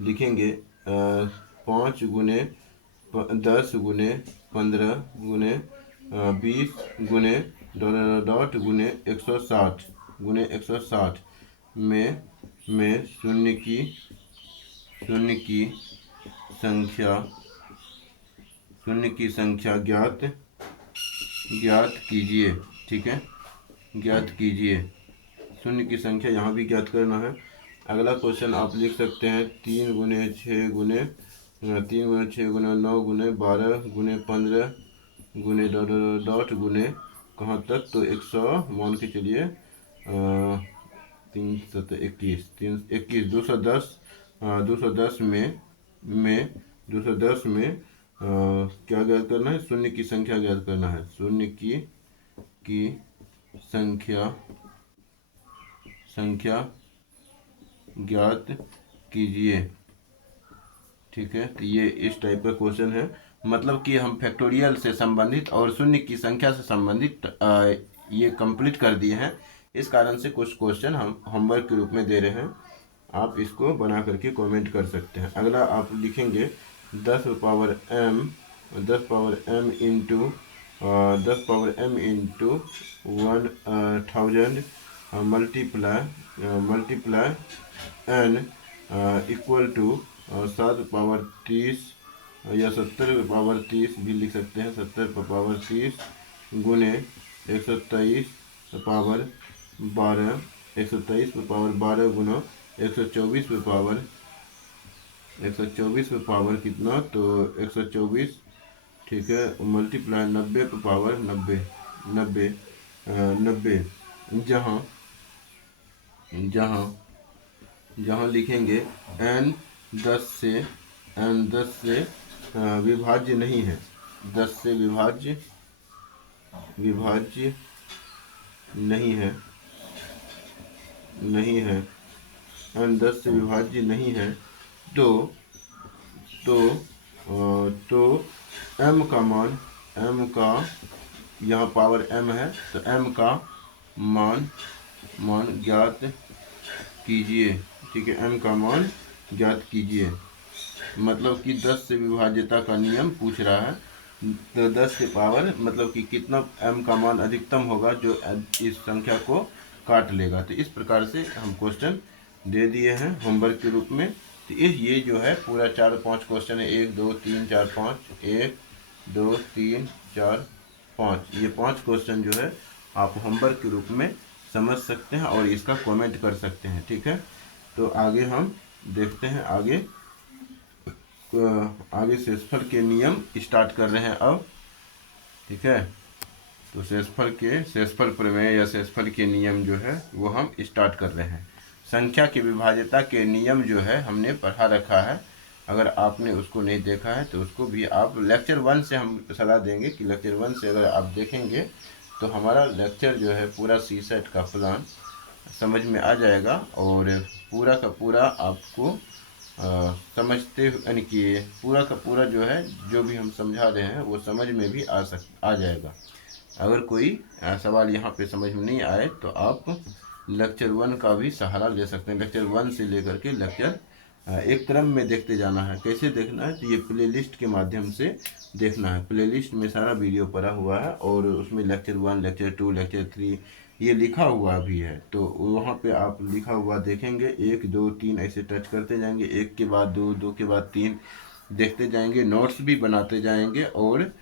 लिखेंगे 5 गुने 10 गुने 15 गुने 20 गुने डॉट गुने 160 में शून्य की संख्या ज्ञात कीजिए। ठीक है, ज्ञात कीजिए, शून्य की संख्या यहाँ भी ज्ञात करना है। अगला क्वेश्चन आप लिख सकते हैं 3 गुने 6 गुने 9 गुने 12 गुने 15 गुने डॉट गुने कहाँ तक, तो 100 मान के चलिए 3 7 21 210 में क्या ज्ञात करना है, शून्य की संख्या ज्ञात करना है, शून्य की संख्या ज्ञात कीजिए। ठीक है, तो ये इस टाइप का क्वेश्चन है, मतलब कि हम फैक्टोरियल से संबंधित और शून्य की संख्या से संबंधित ये कंप्लीट कर दिए हैं। इस कारण से कुछ क्वेश्चन हम होमवर्क के रूप में दे रहे हैं, आप इसको बना करके कमेंट कर सकते हैं। अगला आप लिखेंगे 10 power m into 1000 multiply n equal to 7 power 30 या 70 पावर 30 भी लिख सकते हैं। 70 पावर 30 गुने 127 पावर 12, 127 पावर 12 गुना 124 पावर कितना, तो 124, ठीक है, मल्टीप्लाई 90 जहाँ जहाँ जहाँ लिखेंगे n 10 से विभाज्य नहीं है, 10 से विभाज्य नहीं है n 10 से विभाज्य नहीं है, तो m का मान, यहाँ पावर m है, तो m का मान ज्ञात कीजिए। ठीक है, m का मान ज्ञात कीजिए, मतलब कि 10 से विभाज्यता का नियम पूछ रहा है। तो 10 के पावर मतलब कि कितना m का मान अधिकतम होगा जो इस संख्या को काट लेगा। तो इस प्रकार से हम क्वेश्चन दे दिए हैं होमवर्क के रूप में। तो ये जो है पूरा 4-5 क्वेश्चन है, 1 2 3 4 5, 1 2 3 4 5, ये 5 क्वेश्चन जो है आप होमवर्क के रूप में समझ सकते हैं और इसका कमेंट कर सकते हैं। ठीक है, तो आगे हम देखते हैं, आगे शेषफल के नियम स्टार्ट कर रहे हैं अब। ठीक है, तो शेषफल प्रमेय या शेषफल के नियम जो है वो हम स्टार्ट कर रहे हैं। संख्या की विभाज्यता के नियम जो है हमने पढ़ा रखा है, अगर आपने उसको नहीं देखा है तो उसको भी आप लेक्चर 1 से हम सलाह देंगे कि लेक्चर 1 से अगर आप देखेंगे तो हमारा लेक्चर जो है पूरा सीसेट का प्लान समझ में आ जाएगा और पूरा का पूरा आपको समझते, यानी कि पूरा का पूरा जो है जो भी हम समझा रहे हैं वो समझ में भी आ जाएगा। अगर कोई सवाल यहाँ पे समझ में नहीं आए तो आप लेक्चर 1 का भी सहारा ले सकते हैं। लेक्चर 1 से लेकर के लेक्चर एक क्रम में देखते जाना है। कैसे देखना है, तो ये प्लेलिस्ट के माध्यम से देखना है। प्लेलिस्ट में सारा वीडियो पड़ा हुआ है और उसमें लेक्चर 1, लेक्चर 2, लेक्चर 3 ये लिखा हुआ भी है, तो वहाँ पे आप लिखा हुआ देखेंगे, 1 2 3 ऐसे टच करते जाएंगे, 1 के बाद 2, 2 के बाद 3 देखते जाएंगे, नोट्स भी बनाते जाएंगे और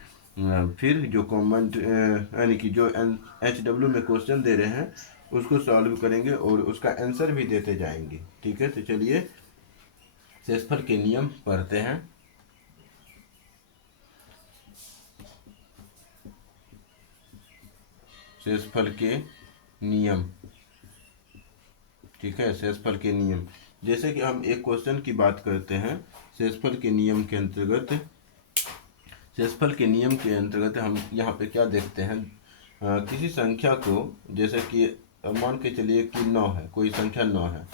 फिर जो कॉमेंट यानी कि जो HW में क्वेश्चन दे रहे हैं उसको सॉल्व करेंगे और उसका आंसर भी देते जाएंगे। ठीक है, तो चलिए शेषफल के नियम पढ़ते हैं। शेषफल के नियम, ठीक है, शेषफल के नियम, जैसे कि हम एक क्वेश्चन की बात करते हैं। शेषफल के नियम के अंतर्गत हम यहाँ पे क्या देखते हैं, किसी संख्या को, जैसे कि मान के चलिए कि 9 है, कोई संख्या 9 है,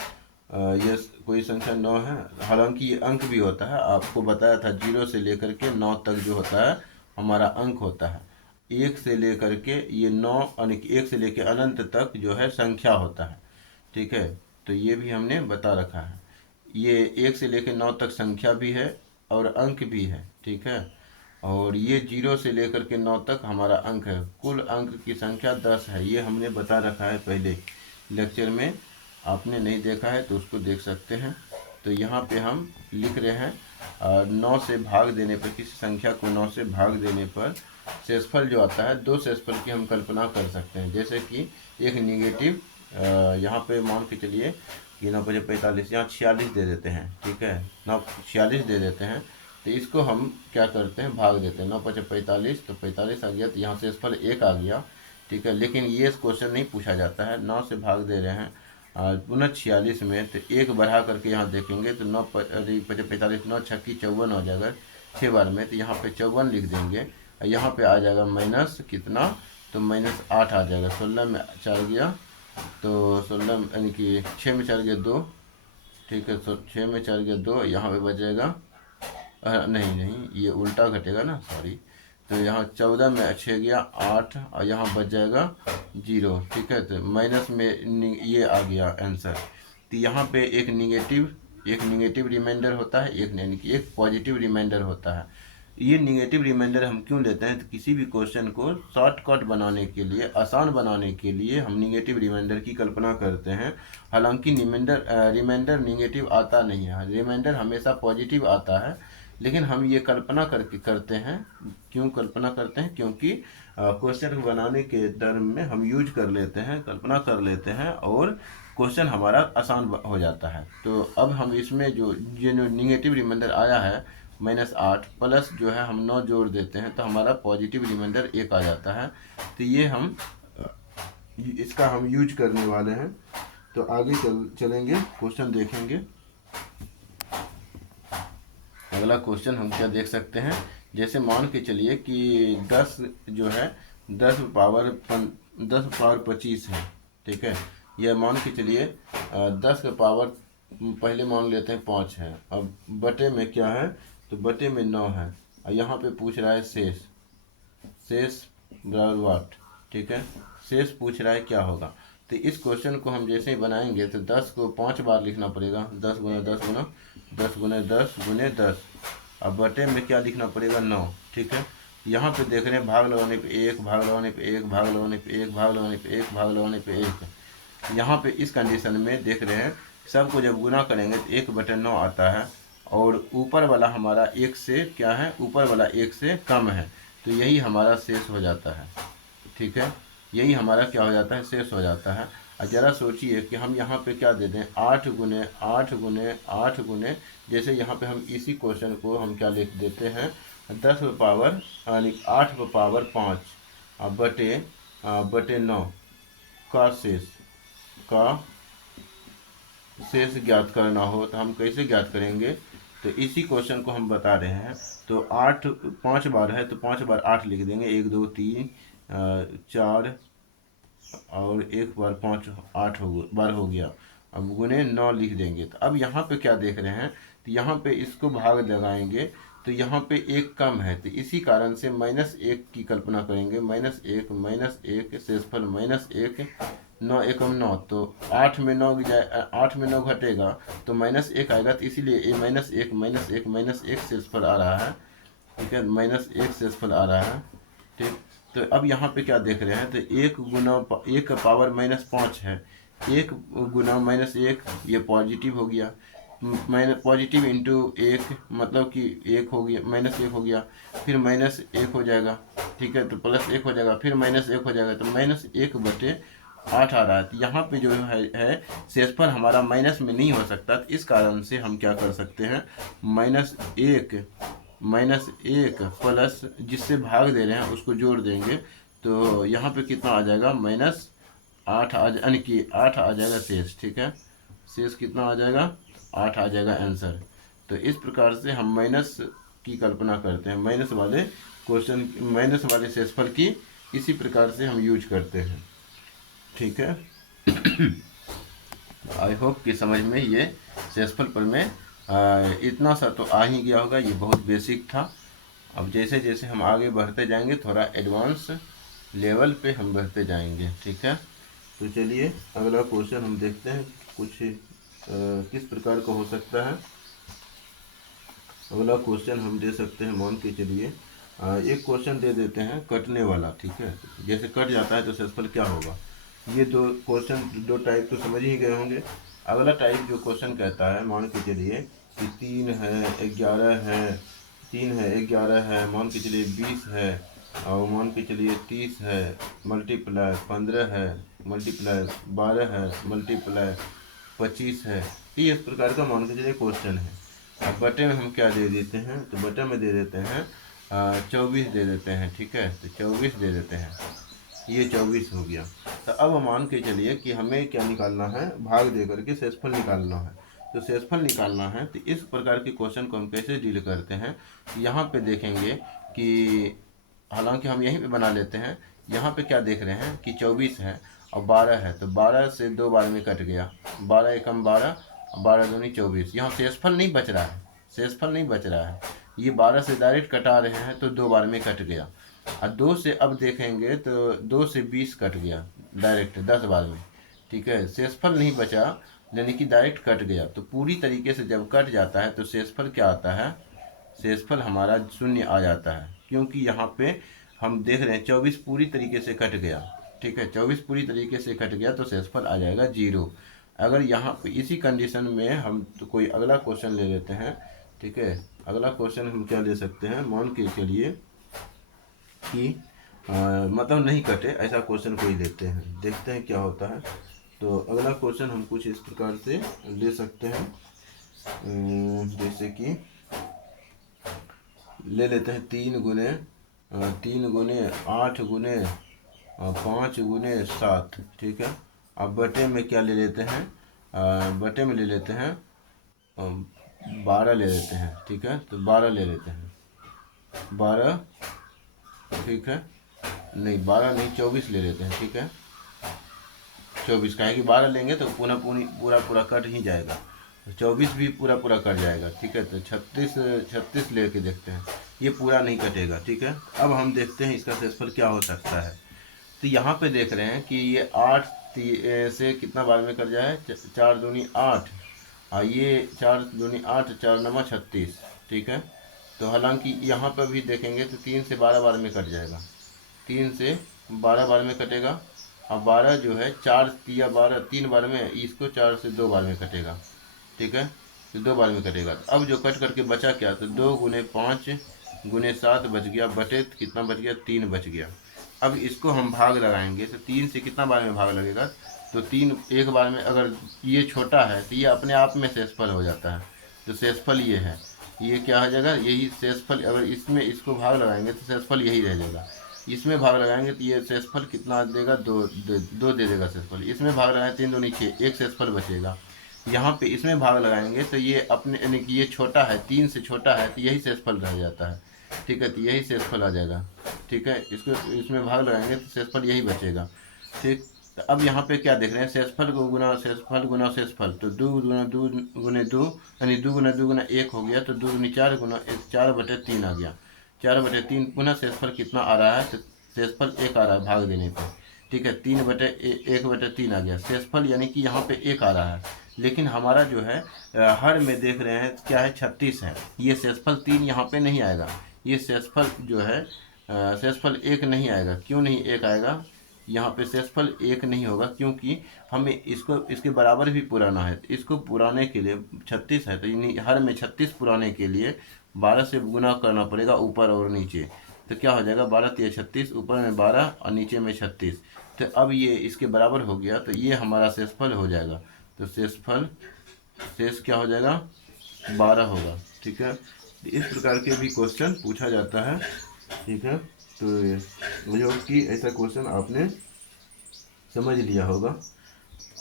कोई संख्या 9 है, हालांकि ये अंक भी होता है, आपको बताया था 0 से लेकर के 9 तक जो होता है हमारा अंक होता है। 1 से लेकर के ये 9 यानी कि 1 से लेकर अनंत तक जो है संख्या होता है। ठीक है, तो ये भी हमने बता रखा है। ये 1 से लेकर 9 तक संख्या भी है और अंक भी है। ठीक है, और ये 0 से लेकर के 9 तक हमारा अंक है। कुल अंक की संख्या 10 है, ये हमने बता रखा है पहले लेक्चर में। आपने नहीं देखा है तो उसको देख सकते हैं। तो यहाँ पे हम लिख रहे हैं 9 से भाग देने पर, किसी संख्या को 9 से भाग देने पर शेषफल जो आता है, 2 शेषफल की हम कल्पना कर सकते हैं। जैसे कि एक निगेटिव, यहाँ पे मान के चलिए कि 9 5 45, यहाँ 46 दे देते हैं। ठीक है, 9 46 दे देते हैं, तो इसको हम क्या करते हैं, भाग देते हैं। 9 5 45, तो 45 आ गया, तो यहाँ शेषफल 1 आ गया। ठीक है, लेकिन ये क्वेश्चन नहीं पूछा जाता है। 9 से भाग दे रहे हैं पुनः 46 में, तो 1 बढ़ा करके यहाँ देखेंगे तो 9 5 45, 9 छक्की 54 हो जाएगा 6 बार में, तो यहाँ पे 54 लिख देंगे। यहाँ पे आ जाएगा माइनस कितना, तो -8 आ जाएगा। 16 में 4 गया, तो 16 यानी कि 6 में 4 गया 2। ठीक है, तो 6 में 4 गया 2, यहाँ पे बचेगा नहीं ये उल्टा घटेगा ना, सॉरी। तो यहाँ 14 में 6 गया 8 और यहाँ बच जाएगा 0। ठीक है, तो माइनस में ये आ गया आंसर। तो यहाँ पे एक निगेटिव रिमाइंडर होता है, एक यानी कि एक पॉजिटिव रिमाइंडर होता है। ये निगेटिव रिमाइंडर हम क्यों लेते हैं, तो किसी भी क्वेश्चन को शॉर्टकट बनाने के लिए, आसान बनाने के लिए हम निगेटिव रिमाइंडर की कल्पना करते हैं। हालांकि रिमाइंडर निगेटिव आता नहीं है, रिमाइंडर हमेशा पॉजिटिव आता है, लेकिन हम ये कल्पना करके करते हैं। क्यों कल्पना करते हैं, क्योंकि क्वेश्चन को बनाने के टर्म में हम यूज कर लेते हैं, कल्पना कर लेते हैं और क्वेश्चन हमारा आसान हो जाता है। तो अब हम इसमें जो निगेटिव रिमाइंडर आया है -8 प्लस जो है हम 9 जोड़ देते हैं तो हमारा पॉजिटिव रिमाइंडर 1 आ जाता है। तो ये हम इसका हम यूज करने वाले हैं। तो आगे चलेंगे, क्वेश्चन देखेंगे। अगला क्वेश्चन हम क्या देख सकते हैं, जैसे मान के चलिए कि 10 जो है 10 पावर 25 है, ठीक है। यह मान के चलिए 10 का पावर पहले मान लेते हैं 5 है। अब बटे में क्या है, तो बटे में 9 है और यहाँ पे पूछ रहा है शेष बराबर वाट, ठीक है। शेष पूछ रहा है क्या होगा। तो इस क्वेश्चन को हम जैसे ही बनाएंगे तो 10 को 5 बार लिखना पड़ेगा, 10 गुना 10 गुना 10 गुना 10 गुने 10। अब बटे में क्या लिखना पड़ेगा, 9, ठीक है। यहाँ पे देख रहे हैं भाग लगाने पे 1, भाग लगाने पे 1, भाग लगाने पे 1, भाग लगाने पे 1, भाग लगाने पे 1। यहाँ पे इस कंडीशन में देख रहे हैं सबको जब गुना करेंगे तो 1/9 आता है और ऊपर वाला हमारा 1 से क्या है, ऊपर वाला 1 से कम है, तो यही हमारा शेष हो जाता है, ठीक है। यही हमारा क्या हो जाता है, शेष हो जाता है। और ज़रा सोचिए कि हम यहाँ पे क्या दे दें, 8 गुने 8 गुने 8 गुने, जैसे यहाँ पे हम इसी क्वेश्चन को हम क्या लिख देते हैं, 10 पावर यानी 8 पावर 5 बटे 9 का शेष ज्ञात करना हो तो हम कैसे ज्ञात करेंगे। तो इसी क्वेश्चन को हम बता रहे हैं। तो 8 5 बार है तो 5 बार 8 लिख देंगे, 1 2 3 4 और 1 बार 5 8 बार हो गया। अब गुने 9 लिख देंगे। तो अब यहाँ पे क्या देख रहे हैं, तो यहाँ पे इसको भाग लगाएंगे तो यहाँ पे 1 कम है, तो इसी कारण से -1 की कल्पना करेंगे। -1 शेषफल -1, 9 एकम 9, तो 8 में 9 जाए, 8 में 9 घटेगा तो -1 आएगा, तो इसीलिए ये -1 शेषफल आ रहा है, ठीक है। -1 शेषफल आ रहा है, ठीक। तो अब यहाँ पे क्या देख रहे हैं, तो 1 गुना 1 का पावर -5 है, 1 गुना -1 ये पॉजिटिव हो गया, पॉजिटिव इंटू 1 मतलब कि 1 हो गया, -1 हो गया, फिर -1 हो जाएगा, ठीक है। तो +1 हो जाएगा, फिर -1 हो जाएगा, तो -1/8 आ रहा है। तो यहाँ पे जो है शेषफल हमारा माइनस में नहीं हो सकता, तो इस कारण से हम क्या कर सकते हैं, -1 प्लस जिससे भाग दे रहे हैं उसको जोड़ देंगे तो यहाँ पे कितना आ जाएगा, -8 यानी कि 8 आ जाएगा शेष, ठीक है। शेष कितना आ जाएगा, 8 आ जाएगा आंसर। तो इस प्रकार से हम माइनस की कल्पना करते हैं, माइनस वाले शेषफल की इसी प्रकार से हम यूज करते हैं, ठीक है। आई होप कि समझ में ये शेषफल पर में इतना सा तो आ ही गया होगा, ये बहुत बेसिक था। अब जैसे जैसे हम आगे बढ़ते जाएंगे थोड़ा एडवांस लेवल पे हम बढ़ते जाएंगे, ठीक है। तो चलिए अगला क्वेश्चन हम देखते हैं कुछ किस प्रकार का हो सकता है। अगला क्वेश्चन हम दे सकते हैं, मान के चलिए एक क्वेश्चन दे देते हैं कटने वाला, ठीक है। जैसे कट जाता है तो शेषफल क्या होगा। ये दो टाइप तो समझ ही गए होंगे। अगला टाइप जो क्वेश्चन कहता है, मान के चलिए कि 3 है 11 है, 3 है 11 है, मान के चलिए 20 है, और मान के चलिए 30 है, मल्टीप्लाई 15 है, मल्टीप्लाई 12 है, मल्टीप्लाई 25 है। ये इस प्रकार का मान के चलिए क्वेश्चन है। अब बटे में हम क्या दे देते हैं, तो बटे में दे देते हैं 24 दे देते हैं, ठीक है। तो 24 दे देते हैं, ये 24 हो गया। तो अब मान के चलिए कि हमें क्या निकालना है, भाग दे करके शेषफल निकालना है। तो शेषफल निकालना है तो इस प्रकार के क्वेश्चन को हम कैसे डील करते हैं, यहाँ पे देखेंगे कि हालांकि हम यहीं पे बना लेते हैं। यहाँ पे क्या देख रहे हैं कि 24 है और 12 है, तो 12 से 2 बार में कट गया, 12 एकम 12, 12 दूनी 24। यहाँ शेषफल नहीं बच रहा है, शेषफल नहीं बच रहा है, ये 12 से डायरेक्ट कटा रहे हैं तो 2 बार में कट गया। और 2 से अब देखेंगे तो 2 से 20 कट गया डायरेक्ट 10 बार में, ठीक है। शेषफल नहीं बचा यानी कि डायरेक्ट कट गया। तो पूरी तरीके से जब कट जाता है तो शेषफल क्या आता है, शेषफल हमारा शून्य आ जाता है, क्योंकि यहाँ पे हम देख रहे हैं 24 पूरी तरीके से कट गया। ठीक है, 24 पूरी तरीके से कट गया तो शेषफल आ जाएगा 0। अगर यहाँ पे इसी कंडीशन में हम तो कोई अगला क्वेश्चन ले लेते हैं। ठीक है, अगला क्वेश्चन हम क्या ले सकते हैं, मान के चलिए कि मतलब नहीं कटे, ऐसा क्वेश्चन कोई लेते हैं, देखते हैं क्या होता है। तो अगला क्वेश्चन हम कुछ इस प्रकार से ले सकते हैं, जैसे कि ले लेते हैं 3 गुने 8 गुने 5 गुने 7। ठीक है, अब बटे में क्या ले लेते हैं, बटे में ले लेते हैं 12 ले लेते हैं। ठीक है, तो 12 ले लेते हैं, 12। ठीक है, नहीं 12 नहीं 24 ले लेते हैं। ठीक है, 24 का है कि 12 लेंगे तो पूरा कट ही जाएगा, तो 24 भी पूरा कट जाएगा। ठीक है, तो 36 लेके देखते हैं, ये पूरा नहीं कटेगा। ठीक है, अब हम देखते हैं इसका शेषफल क्या हो सकता है। तो यहाँ पे देख रहे हैं कि ये 8 से कितना बार में कट जाए, 4 दूनी 8, और ये 4 दूनी 8, 4 नमा 36। ठीक है, तो हालांकि यहाँ पर भी देखेंगे तो 3 से 12 बार में कट जाएगा, 3 से 12 बार में कटेगा। अब 12 जो है 4 या 12 3 बार में, इसको 4 से 2 बार में कटेगा। ठीक है, तो 2 बार में कटेगा। तो अब जो कट करके बचा क्या, तो 2 गुने 5 गुने 7 बच गया, बटे कितना बच गया, 3 बच गया। अब इसको हम भाग लगाएंगे तो 3 से कितना बार में भाग लगेगा, तो 3 एक बार में। अगर ये छोटा है तो ये अपने आप में शेषफल हो जाता है, तो शेषफल ये है, ये क्या हो जाएगा, यही शेषफल। अगर इसमें इसको भाग लगाएंगे तो शेषफल यही रह जाएगा। इसमें भाग लगाएंगे तो ये शेषफल कितना देगा, 2 दे देगा शेषफल। इसमें भाग लगाएंगे 3 दूनी 6, एक शेषफल बचेगा। यहाँ पे इसमें भाग लगाएंगे तो ये अपने, यानी कि ये छोटा है, 3 से छोटा है, तो यही शेषफल रह जाता है। ठीक है, तो यही शेषफल आ जाएगा। ठीक है, इसको इसमें भाग लगाएंगे तो शेषफल यही बचेगा। ठीक, तो अब यहाँ पे क्या देख रहे हैं, शेषफल को गुना शेषफल गुना शेषफल, तो 2 गुना 2 गुने 2, यानी 2 गुना 1 हो गया, तो 2 गुनी 4 गुना 4/3 आ गया, 4/3। पुनः शेषफल कितना आ रहा है, तो शेषफल 1 आ रहा है भाग देने पर। ठीक है, 3/1/3 आ गया शेषफल, यानी कि यहाँ पे 1 आ रहा है। लेकिन हमारा जो है हर में देख रहे हैं क्या है, 36 है, ये शेषफल 3 यहाँ पे नहीं आएगा। ये शेषफल जो है शेषफल 1 नहीं आएगा। क्यों नहीं 1 आएगा, यहाँ पे शेषफल 1 नहीं होगा, क्योंकि हमें इसको इसके बराबर भी पुराना है। इसको पुराने के लिए 36 है, तो यानी हर में 36 पुराने के लिए 12 से गुना करना पड़ेगा ऊपर और नीचे। तो क्या हो जाएगा, 12 3 36, ऊपर में 12 और नीचे में 36। तो अब ये इसके बराबर हो गया, तो ये हमारा शेषफल हो जाएगा। तो शेषफल शेष क्या हो जाएगा, 12 होगा। ठीक है, इस प्रकार के भी क्वेश्चन पूछा जाता है। ठीक है, तो मुझे होप कि ऐसा क्वेश्चन आपने समझ लिया होगा।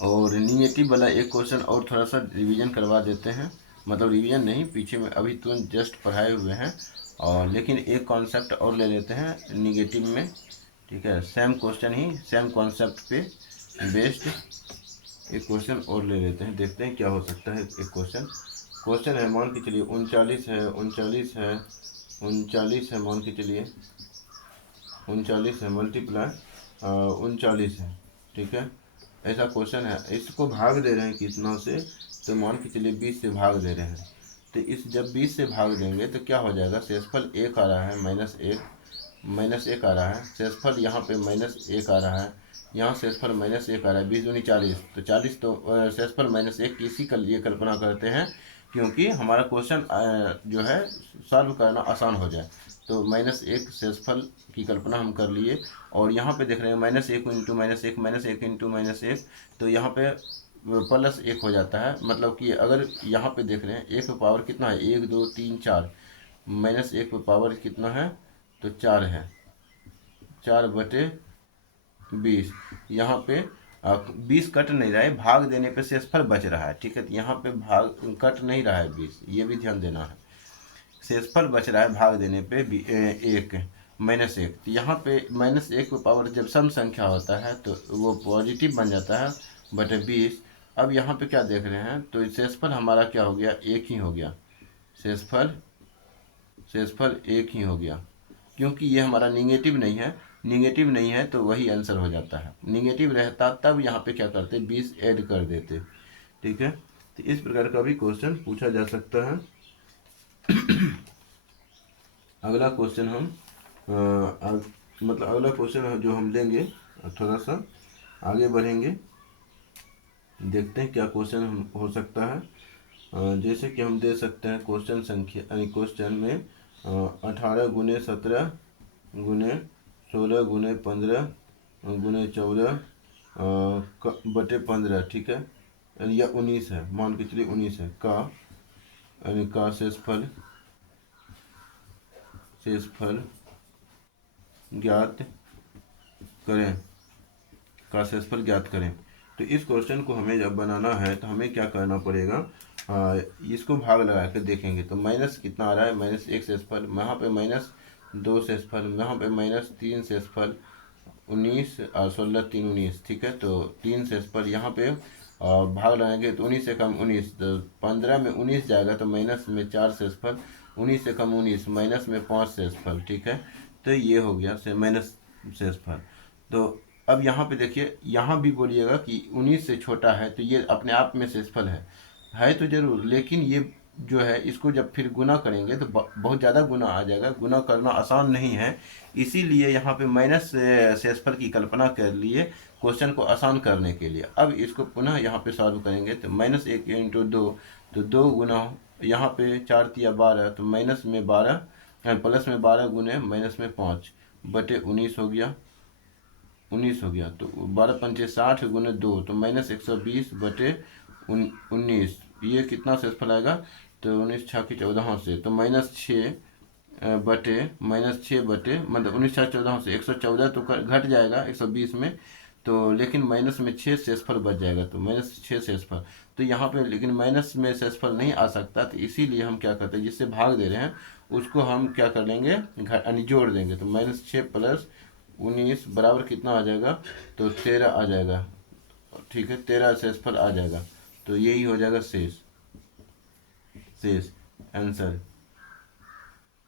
और निगेटिव वाला एक क्वेश्चन और थोड़ा सा रिवीजन करवा देते हैं, मतलब रिवीजन नहीं, पीछे में अभी तो जस्ट पढ़ाए हुए हैं, और लेकिन एक कॉन्सेप्ट और ले लेते हैं निगेटिव में। ठीक है, सेम क्वेश्चन ही सेम कॉन्सेप्ट पे बेस्ड एक क्वेश्चन और ले लेते हैं, देखते हैं क्या हो सकता है। एक क्वेश्चन है, मान के चलिए 39 है, 39 है, 39 है, मान के चलिए 39 है, मल्टीप्लाई 39 है। ठीक है, ऐसा क्वेश्चन है, इसको भाग दे रहे हैं कितना से, तो मान के चलिए 20 से भाग दे रहे हैं। तो इस जब 20 से भाग देंगे तो क्या हो जाएगा, शेषफल 1 आ रहा है, -1 आ रहा है। शेषफल यहाँ पे -1 आ रहा है, यहाँ शेषफल -1 आ रहा है। 20 दूनी 40, तो 40 तो शेषफल -1 इसी का लिए कल्पना करते हैं, क्योंकि हमारा क्वेश्चन जो है सॉल्व करना आसान हो जाए। तो -1 शेषफल की कल्पना हम कर लिए, और यहाँ पे देख रहे हैं -1 इंटू -1 -1 इंटू -1, तो यहाँ पे +1 हो जाता है। मतलब कि अगर यहाँ पे देख रहे हैं 1 पे पावर कितना है, 1 2 3 4, -1 पे पावर कितना है, तो 4 है, 4/20। यहाँ पे 20 कट नहीं रहा है, भाग देने पे शेषफल बच रहा है। ठीक है, तो यहाँ पे भाग कट नहीं रहा है 20, ये भी ध्यान देना है। शेषफल बच रहा है भाग देने पे 1 -1। तो यहाँ पे -1 पे पावर जब सम संख्या होता है तो वो पॉजिटिव बन जाता है, बटे 20। अब यहाँ पे क्या देख रहे हैं, तो शेषफल हमारा क्या हो गया, 1 ही हो गया, शेषफल 1 ही हो गया, क्योंकि ये हमारा निगेटिव नहीं है, तो वही आंसर हो जाता है। निगेटिव रहता तब यहाँ पे क्या करते, 20 ऐड कर देते। ठीक है, तो इस प्रकार का भी क्वेश्चन पूछा जा सकता है। अगला क्वेश्चन हम मतलब अगला क्वेश्चन जो हम लेंगे, थोड़ा सा आगे बढ़ेंगे, देखते हैं क्या क्वेश्चन हो सकता है। जैसे कि हम दे सकते हैं क्वेश्चन संख्या, यानी क्वेश्चन में 18 गुने 17 गुने 16 गुने 15 गुने 14 बटे 15, ठीक है, यानी या 19 है, मान के चलिए 19 है, का यानी का शेषफल ज्ञात करें, का शेषफल ज्ञात करें। तो इस क्वेश्चन को हमें जब बनाना है तो हमें क्या करना पड़ेगा, इसको भाग लगा के देखेंगे तो माइनस कितना आ रहा है, -1 शेषफल, यहाँ पे -2 शेषफल, यहाँ पे -3 शेषफल, 19 और 16 3 19, ठीक है, तो 3 शेषफल यहाँ पे भाग लगाएंगे तो 19 से कम 19, तो 15 में 19 जाएगा तो माइनस में 4 शेषफल, 19 से कम 19, माइनस में 5 शेषफल, ठीक है, तो ये हो गया से माइनस शेषफल। तो अब यहाँ पे देखिए, यहाँ भी बोलिएगा कि 19 से छोटा है तो ये अपने आप में शेषफल है तो जरूर, लेकिन ये जो है इसको जब फिर गुना करेंगे तो बहुत ज़्यादा गुना आ जाएगा, गुना करना आसान नहीं है, इसीलिए यहाँ पे माइनस शेषफल की कल्पना कर लिए क्वेश्चन को आसान करने के लिए। अब इसको पुनः यहाँ पे सॉल्व करेंगे तो -1 इंटू 2, तो 2 गुना यहाँ पे 4 तिया 12, तो माइनस में 12 प्लस में 12 गुने माइनस में 5 बटे 19 हो गया, 19 हो गया, तो 12 पंचे 60 गुने 2, तो -120 बटे 19, ये कितना शेषफल आएगा, तो 19 छः की 14 से, तो -6 बटे मतलब 19 छः 14 से 114, तो घट जाएगा 120 में, तो लेकिन माइनस में 6 शेषफल बच जाएगा, तो -6 शेषफल, तो यहाँ पे लेकिन माइनस में शेषफल नहीं आ सकता, तो इसीलिए हम क्या करते हैं, जिससे भाग दे रहे हैं उसको हम क्या कर लेंगे, यानी जोड़ देंगे, तो -6 प्लस 19 बराबर कितना आ जाएगा, तो 13 आ जाएगा, ठीक है, 13 शेषफल आ जाएगा, तो यही हो जाएगा शेष आंसर,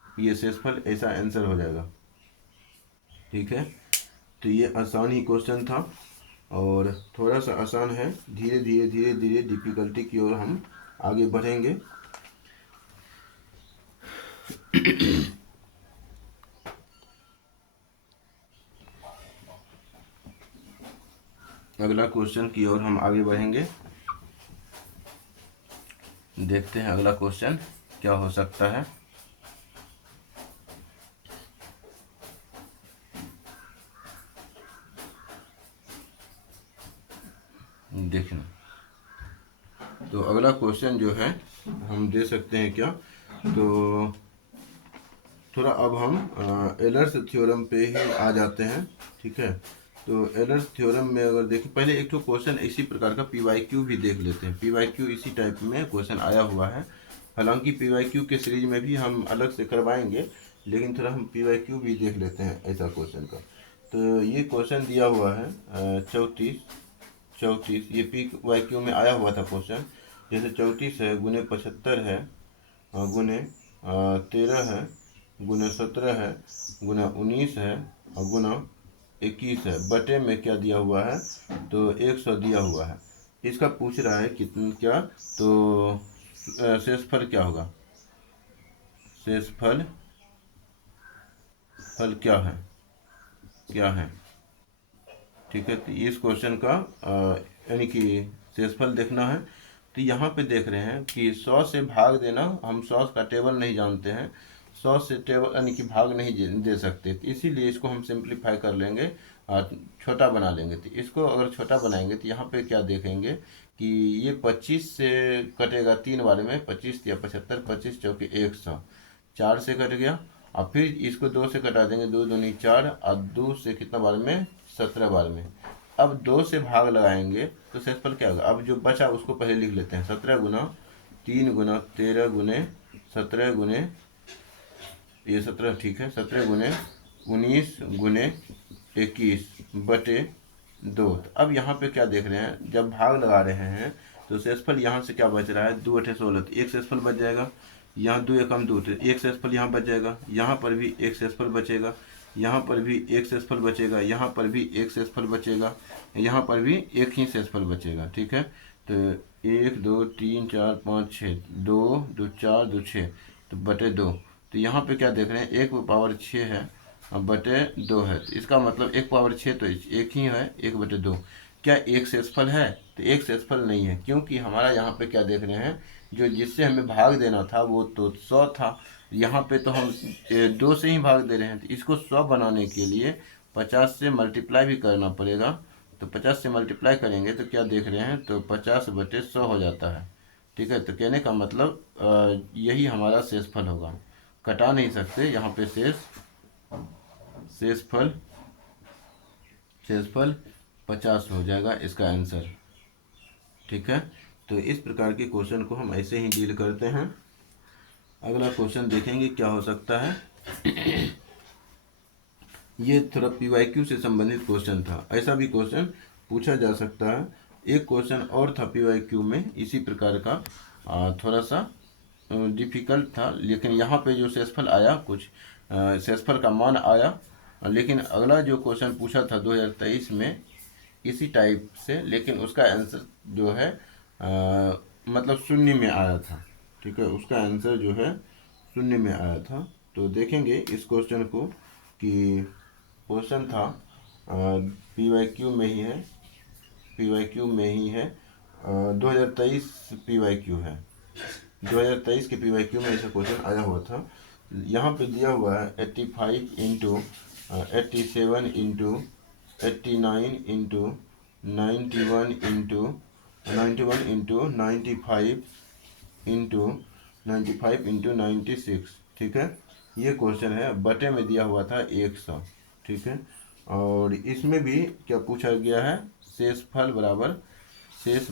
ये शेषफल ऐसा आंसर हो जाएगा, ठीक है। तो ये आसान ही क्वेश्चन था और थोड़ा सा आसान है, धीरे धीरे डिफिकल्टी की ओर हम आगे बढ़ेंगे। अगला क्वेश्चन की ओर हम आगे बढ़ेंगे, देखते हैं अगला क्वेश्चन क्या हो सकता है। देखना, तो अगला क्वेश्चन जो है हम दे सकते हैं क्या, तो थोड़ा अब हम एलर्स थ्योरम पे ही आ जाते हैं, ठीक है। तो एलर्स थ्योरम में अगर देखें, पहले एक तो क्वेश्चन इसी प्रकार का PYQ भी देख लेते हैं, PYQ इसी टाइप में क्वेश्चन आया हुआ है, हालांकि PYQ के सीरीज में भी हम अलग से करवाएंगे, लेकिन थोड़ा हम PYQ भी देख लेते हैं ऐसा क्वेश्चन का। तो ये क्वेश्चन दिया हुआ है 34, ये PYQ में आया हुआ था क्वेश्चन, जैसे 34 है गुने 75 है गुने 13 है गुना 17 है गुना 19 है और गुना 21 है, बटे में क्या दिया हुआ है, तो 100 दिया हुआ है। इसका पूछ रहा है कितना क्या, तो शेषफल क्या होगा, शेषफल क्या है, ठीक है। तो इस क्वेश्चन का यानी कि शेषफल देखना है, तो यहाँ पे देख रहे हैं कि 100 से भाग देना, हम 100 का टेबल नहीं जानते हैं, 100 से टेबल यानी कि भाग नहीं दे सकते, तो इसीलिए इसको हम सिंप्लीफाई कर लेंगे और छोटा बना लेंगे। तो इसको अगर छोटा बनाएंगे तो यहाँ पे क्या देखेंगे कि ये 25 से कटेगा 3 बार में, 25 या 75, 25 चौके 100, 4 से कट गया, और फिर इसको 2 से कटा देंगे, 2 दूनी 4, और 2 से कितना बार में, 17 बार में। अब 2 से भाग लगाएंगे तो शेषफल क्या होगा, अब जो बचा उसको पहले लिख लेते हैं, 17 गुना 3 गुना 13 गुने 17 गुने ये 17, ठीक है, 17 गुने 19 गुने 21 बटे 2। तो अब यहाँ पे क्या देख रहे हैं, जब भाग लगा रहे हैं तो शेषफल यहाँ से क्या बच रहा है, 2 अठे 16, तो एक शेषफल बच जाएगा, यहाँ 2 एकम 2, तो एक शेषफल यहाँ बच जाएगा, यहाँ पर भी एक शेषफल बचेगा, यहाँ पर भी एक शेषफल बचेगा, यहाँ पर भी एक शेषफल बचेगा, यहाँ पर भी एक ही शेषफल बचेगा, ठीक है। तो 1 2 3 4 5 6, 2 2 4 2 6, तो बटे 2, तो यहाँ पे क्या देख रहे हैं, 1/6 है बटे 2 है, तो इसका मतलब 1/6 तो एक ही है, 1/2। क्या एक शेषफल है? तो एक शेषफल नहीं है, क्योंकि हमारा यहाँ पे क्या देख रहे हैं, जो जिससे हमें भाग देना था वो तो 100 था, यहाँ पे तो हम 2 से ही भाग दे रहे हैं। तो इसको 100 बनाने के लिए 50 से मल्टीप्लाई भी करना पड़ेगा। तो 50 से मल्टीप्लाई करेंगे तो क्या देख रहे हैं, तो 50/100 हो जाता है। ठीक है, तो कहने का मतलब यही हमारा शेषफल होगा, कटा नहीं सकते यहाँ पे। शेषफल शेषफल 50 हो जाएगा इसका आंसर। ठीक है, तो इस प्रकार के क्वेश्चन को हम ऐसे ही डील करते हैं। अगला क्वेश्चन देखेंगे क्या हो सकता है। ये थोड़ा पीवाईक्यू से संबंधित क्वेश्चन था, ऐसा भी क्वेश्चन पूछा जा सकता है। एक क्वेश्चन और था पीवाईक्यू में इसी प्रकार का, थोड़ा सा डिफिकल्ट था, लेकिन यहाँ पे जो शेषफल आया, कुछ शेषफल का मान आया। लेकिन अगला जो क्वेश्चन पूछा था 2023 में इसी टाइप से, लेकिन उसका आंसर जो है मतलब शून्य में आया था। ठीक है, उसका आंसर जो है शून्य में आया था। तो देखेंगे इस क्वेश्चन को कि क्वेश्चन था पीवाईक्यू में ही है, पीवाईक्यू में ही है, 2023 पीवाईक्यू है, 2023 के पीवाईक्यू में ऐसा क्वेश्चन आया हुआ था। यहाँ पे दिया हुआ है 85 into 87 into 89 into 91 into 95 into 95 into 96। ठीक है, ये क्वेश्चन है, बटे में दिया हुआ था 100। ठीक है, और इसमें भी क्या पूछा गया है, शेषफल बराबर शेष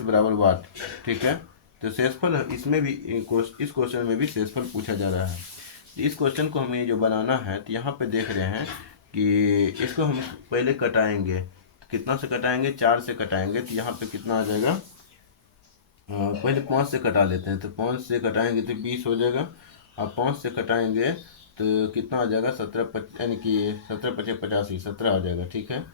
बराबर वाट। ठीक है, तो शेषफल इसमें भी इस क्वेश्चन में भी शेषफल पूछा जा रहा है। इस क्वेश्चन को हमें जो बनाना है, तो यहाँ पे देख रहे हैं कि इसको हम पहले कटाएंगे। तो कितना से कटाएंगे, 4 से कटाएंगे। तो यहाँ पे कितना आ जाएगा, पहले 5 से कटा लेते हैं। तो 5 से कटाएंगे तो 20 हो जाएगा। अब 5 से कटाएंगे तो कितना आ जाएगा, 17 यानी कि 17×5 = 85, 17 आ जाएगा। ठीक है,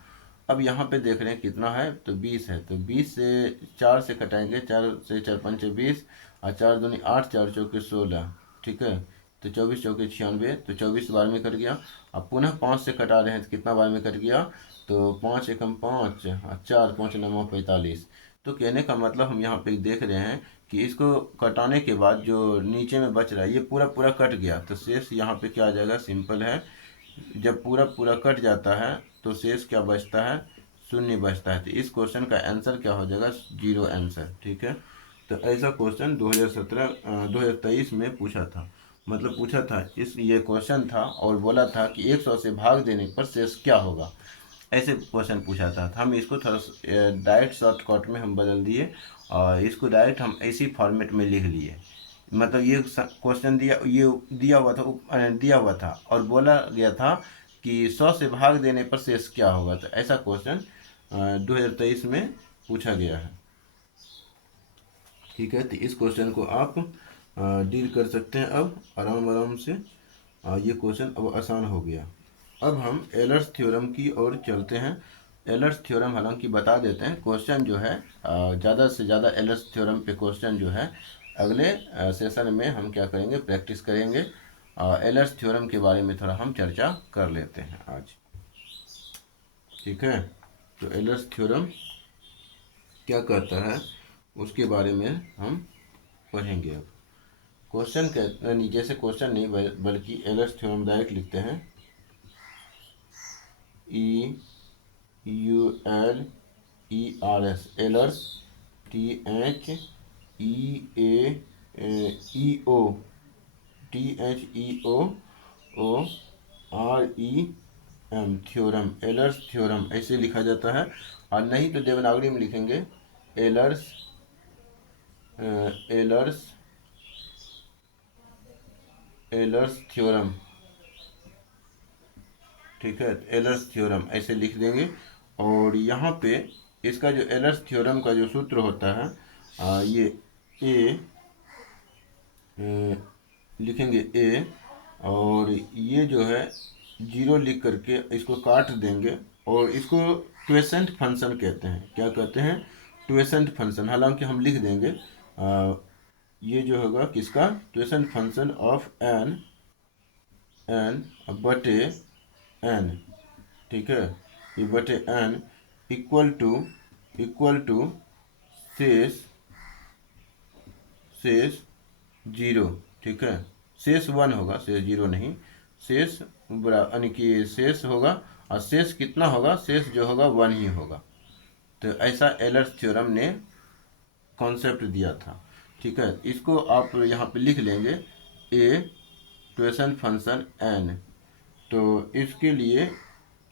अब यहाँ पे देख रहे हैं कितना है, तो 20 है। तो 20 से 4 से कटाएंगे, 4 से 4 × 5 = 20, और 4 दूनी 8, 4 चौके 16। ठीक है, तो 24 चौके 96, तो 24 बार में कट गया। अब पुनः 5 से कटा रहे हैं तो कितना बार में कट गया, तो 5 एकम 5, 4 5 9 45। तो कहने का मतलब हम यहाँ पे देख रहे हैं कि इसको कटाने के बाद जो नीचे में बच रहा है ये पूरा पूरा कट गया, तो शेष यहाँ पे क्या आ जाएगा, सिंपल है। जब पूरा पूरा कट जाता है तो शेष क्या बचता है, शून्य बचता है। तो इस क्वेश्चन का आंसर क्या हो जाएगा, 0 आंसर। ठीक है, तो ऐसा क्वेश्चन 2023 में पूछा था, मतलब पूछा था ये क्वेश्चन था, और बोला था कि 100 से भाग देने पर शेष क्या होगा, ऐसे क्वेश्चन पूछा था। हम इसको थोड़ा डायरेक्ट शॉर्टकट में हम बदल दिए, और इसको डायरेक्ट हम ऐसी फॉर्मेट में लिख लिए। मतलब ये क्वेश्चन दिया हुआ था और बोला गया था कि 100 से भाग देने पर शेष क्या होगा। तो ऐसा क्वेश्चन 2023 में पूछा गया है। ठीक है, तो इस क्वेश्चन को आप डील कर सकते हैं अब आराम आराम से। ये क्वेश्चन अब आसान हो गया। अब हम एलर्स थ्योरम की ओर चलते हैं। एलर्स थ्योरम हालांकि बता देते हैं, क्वेश्चन जो है ज़्यादा से ज़्यादा एलर्स थ्योरम पे क्वेश्चन जो है अगले सेशन में हम क्या करेंगे, प्रैक्टिस करेंगे। एलर्स थ्योरम के बारे में थोड़ा हम चर्चा कर लेते हैं आज। ठीक है, तो एलर्स थ्योरम क्या कहता है उसके बारे में हम पढ़ेंगे। अब क्वेश्चन के जैसे क्वेश्चन नहीं बल्कि एलर्स थ्योरम डायरेक्ट लिखते हैं, EULERS, एलर्स, THEOREM, थ्योरम, एलर्स थ्योरम ऐसे लिखा जाता है। और नहीं तो देवनागरी में लिखेंगे एलर्स थ्योरम। ठीक है, एलर्स थ्योरम ऐसे लिख देंगे। और यहाँ पे इसका जो एलर्स थ्योरम का जो सूत्र होता है, ये ए लिखेंगे ए, और ये जो है 0 लिख करके इसको काट देंगे, और इसको क्वेसेंट फंक्शन कहते हैं। क्या कहते हैं, क्वेसेंट फंक्शन। हालांकि हम लिख देंगे ये जो होगा किसका, ट्यूशन फंक्शन ऑफ एन बटे एन, ठीक है, ये बटे एन इक्वल टू शेष जीरो, ठीक है, शेष वन होगा, शेष जीरो नहीं, शेष यानी कि शेष होगा, और शेष कितना होगा, शेष जो होगा वन ही होगा। तो ऐसा एलर्स थ्योरम ने कॉन्सेप्ट दिया था, ठीक है। इसको आप यहाँ पे लिख लेंगे ए ट्यूशन फंक्शन एन, तो इसके लिए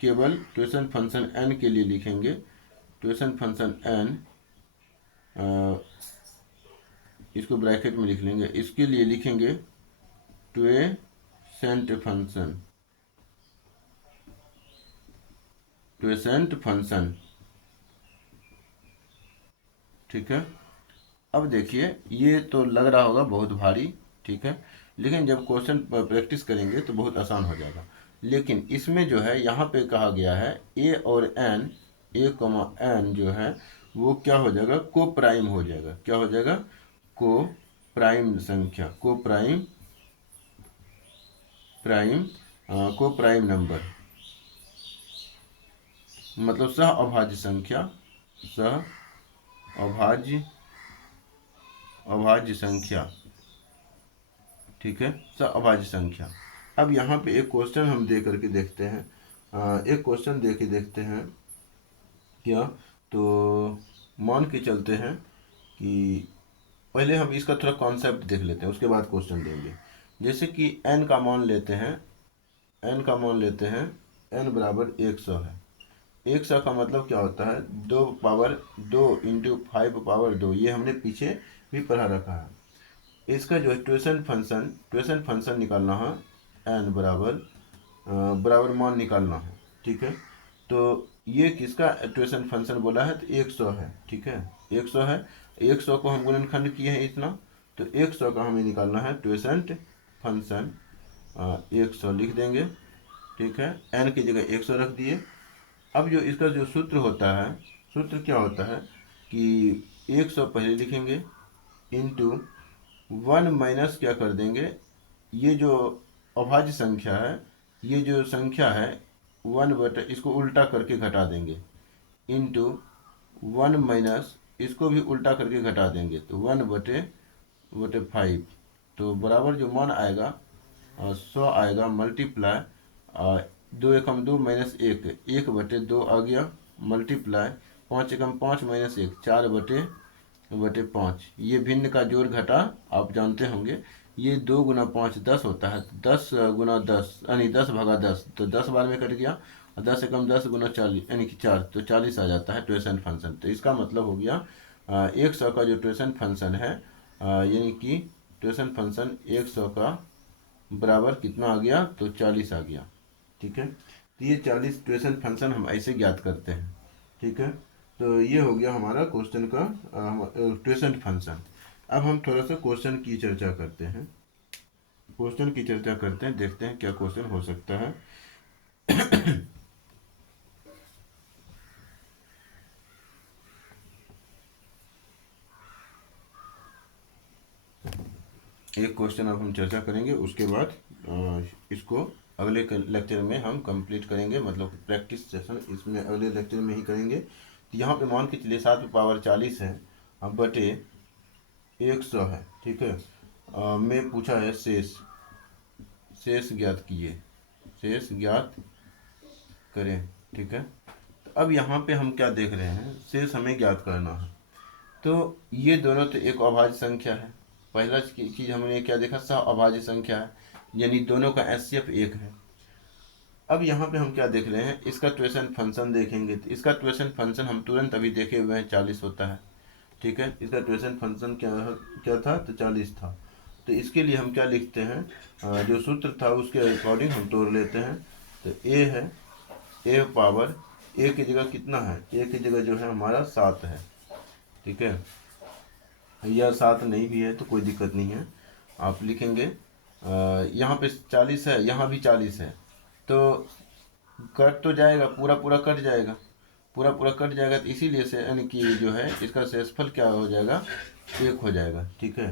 केवल ट्यूशन फंक्शन एन के लिए लिखेंगे ट्यूशन फंक्शन एन, इसको ब्रैकेट में लिख लेंगे, इसके लिए लिखेंगे ट्यूसेंट फंक्शन, ठीक है। अब देखिए ये तो लग रहा होगा बहुत भारी, ठीक है, लेकिन जब क्वेश्चन प्रैक्टिस करेंगे तो बहुत आसान हो जाएगा। लेकिन इसमें जो है यहाँ पे कहा गया है ए और एन, ए कॉमा एन जो है वो क्या हो जाएगा, को प्राइम हो जाएगा, क्या हो जाएगा, को प्राइम संख्या, को प्राइम नंबर, मतलब सह अभाज्य संख्या, अभाज्य संख्या, ठीक है, सह अभाज्य संख्या। अब यहाँ पे एक क्वेश्चन हम दे करके देखते हैं, एक क्वेश्चन दे के देखते हैं क्या, तो मान के चलते हैं कि पहले हम इसका थोड़ा कॉन्सेप्ट देख लेते हैं, उसके बाद क्वेश्चन देंगे। जैसे कि n का मान लेते हैं, n बराबर 100 है। 100 का मतलब क्या होता है, 2 पावर 2 इंटू 5 पावर 2, ये हमने पीछे भी पढ़ा रखा है। इसका जो है ट्यूशन फंक्शन निकालना है, n बराबर मान निकालना है, ठीक है। तो ये किसका ट्यूशन फंक्शन बोला है, तो 100 है, ठीक है, 100 है, 100 को हम गुणनखंड किए हैं इतना, तो 100 का हमें निकालना है ट्यूशन फंक्शन, 100 लिख देंगे, ठीक है, n की जगह 100 रख दिए। अब जो इसका जो सूत्र होता है, सूत्र क्या होता है कि 100 पहले लिखेंगे इंटू 1 माइनस क्या कर देंगे, ये जो अभाज्य संख्या है, ये जो संख्या है 1 बटे, इसको उल्टा करके घटा देंगे, इंटू 1 माइनस इसको भी उल्टा करके घटा देंगे, तो 1 बटे 5, तो बराबर जो मान आएगा 100 आएगा, मल्टीप्लाई 2 एकम 2 माइनस 1 बटे 2 आ गया, मल्टीप्लाई 5 एकम 5 माइनस 1 4 बटे 5। ये भिन्न का जोड़ घटा आप जानते होंगे, ये 2 गुना 5 10 होता है, 10 गुना 10 यानी 10 भागा 10, तो 10 बार में कट गया, और 10 एकम 10 गुना 40 यानी कि 4, तो 40 आ जाता है ट्यूशन फंक्शन। तो इसका मतलब हो गया 100 का जो ट्यूशन फंक्शन है, यानी कि ट्यूशन फंक्शन 100 का बराबर कितना आ गया, तो 40 आ गया, ठीक है। तो ये 40 ट्यूशन फंक्शन हम ऐसे ज्ञात करते हैं, ठीक है। तो ये हो गया हमारा क्वेश्चन का ट्यूशन फंक्शन। अब हम थोड़ा सा क्वेश्चन की चर्चा करते हैं, देखते हैं क्या क्वेश्चन हो सकता है। एक क्वेश्चन अब हम चर्चा करेंगे, उसके बाद इसको अगले लेक्चर में हम कंप्लीट करेंगे, मतलब प्रैक्टिस सेशन इसमें अगले लेक्चर में ही करेंगे। तो यहाँ पे मान के चलिए 7 पावर 40 है, अब बटे 100 है, ठीक है, में पूछा है शेष ज्ञात कीजिए, शेष ज्ञात करें, ठीक है। तो अब यहाँ पे हम क्या देख रहे हैं, शेष हमें ज्ञात करना है। तो ये दोनों तो एक अभाज्य संख्या है, पहला चीज़ हमने क्या देखा, सह अभाज्य संख्या है, यानी दोनों का एचसीएफ 1 है। अब यहाँ पे हम क्या देख रहे हैं, इसका ट्यूशन फंक्शन देखेंगे, तो इसका ट्यूशन फंक्शन हम तुरंत अभी देखे हुए हैं 40 होता है, ठीक है। इसका ट्यूशन फंक्शन क्या था, तो 40 था। तो इसके लिए हम क्या लिखते हैं, जो सूत्र था उसके अकॉर्डिंग हम तोड़ लेते हैं। तो ए है, ए पावर, ए की जगह कितना है, ए की जगह जो है हमारा 7 है, ठीक है, या 7 नहीं भी है तो कोई दिक्कत नहीं है, आप लिखेंगे यहाँ पे 40 है, यहाँ भी 40 है, तो कट तो जाएगा, पूरा कट जाएगा, पूरा कट जाएगा, तो इसीलिए से यानी कि जो है इसका शेषफल क्या हो जाएगा, 1 हो जाएगा, ठीक है।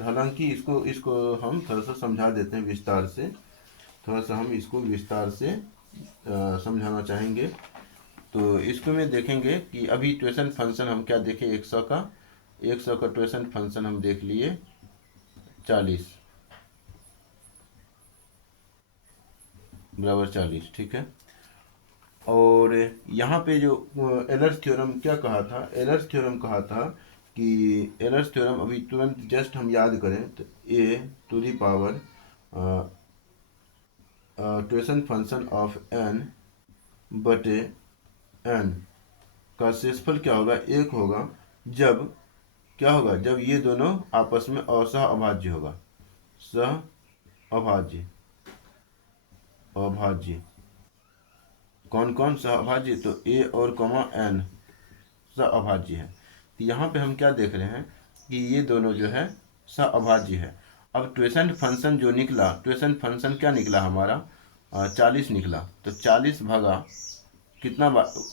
तो हालांकि इसको इसको हम थोड़ा सा समझा देते हैं विस्तार से, थोड़ा सा हम इसको विस्तार से समझाना चाहेंगे। तो इसको में देखेंगे कि अभी ट्यूशन फंक्शन हम क्या देखें, 100 का ट्यूशन फंक्शन हम देख लिए 40 बराबर 40, ठीक है। और यहाँ पे जो एलर्स थ्योरम क्या कहा था, एलर्स थ्योरम कहा था कि एलर्स थ्योरम अभी तुरंत जस्ट हम याद करें तो ए टू दी पावर ट्यूशन फंक्शन ऑफ एन बटे एन का शेषफल क्या होगा, 1 होगा। जब क्या होगा, जब ये दोनों आपस में असह अभाज्य होगा, सह अभाज्य, अभाज्य कौन कौन सह अभाज्य, तो ए और कॉमा एन सह अभाज्य है। तो यहाँ पे हम क्या देख रहे हैं कि ये दोनों जो है सह अभाज्य है। अब ट्यूशन फंक्शन जो निकला, ट्यूशन फंक्शन क्या निकला हमारा, 40 निकला। तो 40 भागा कितना,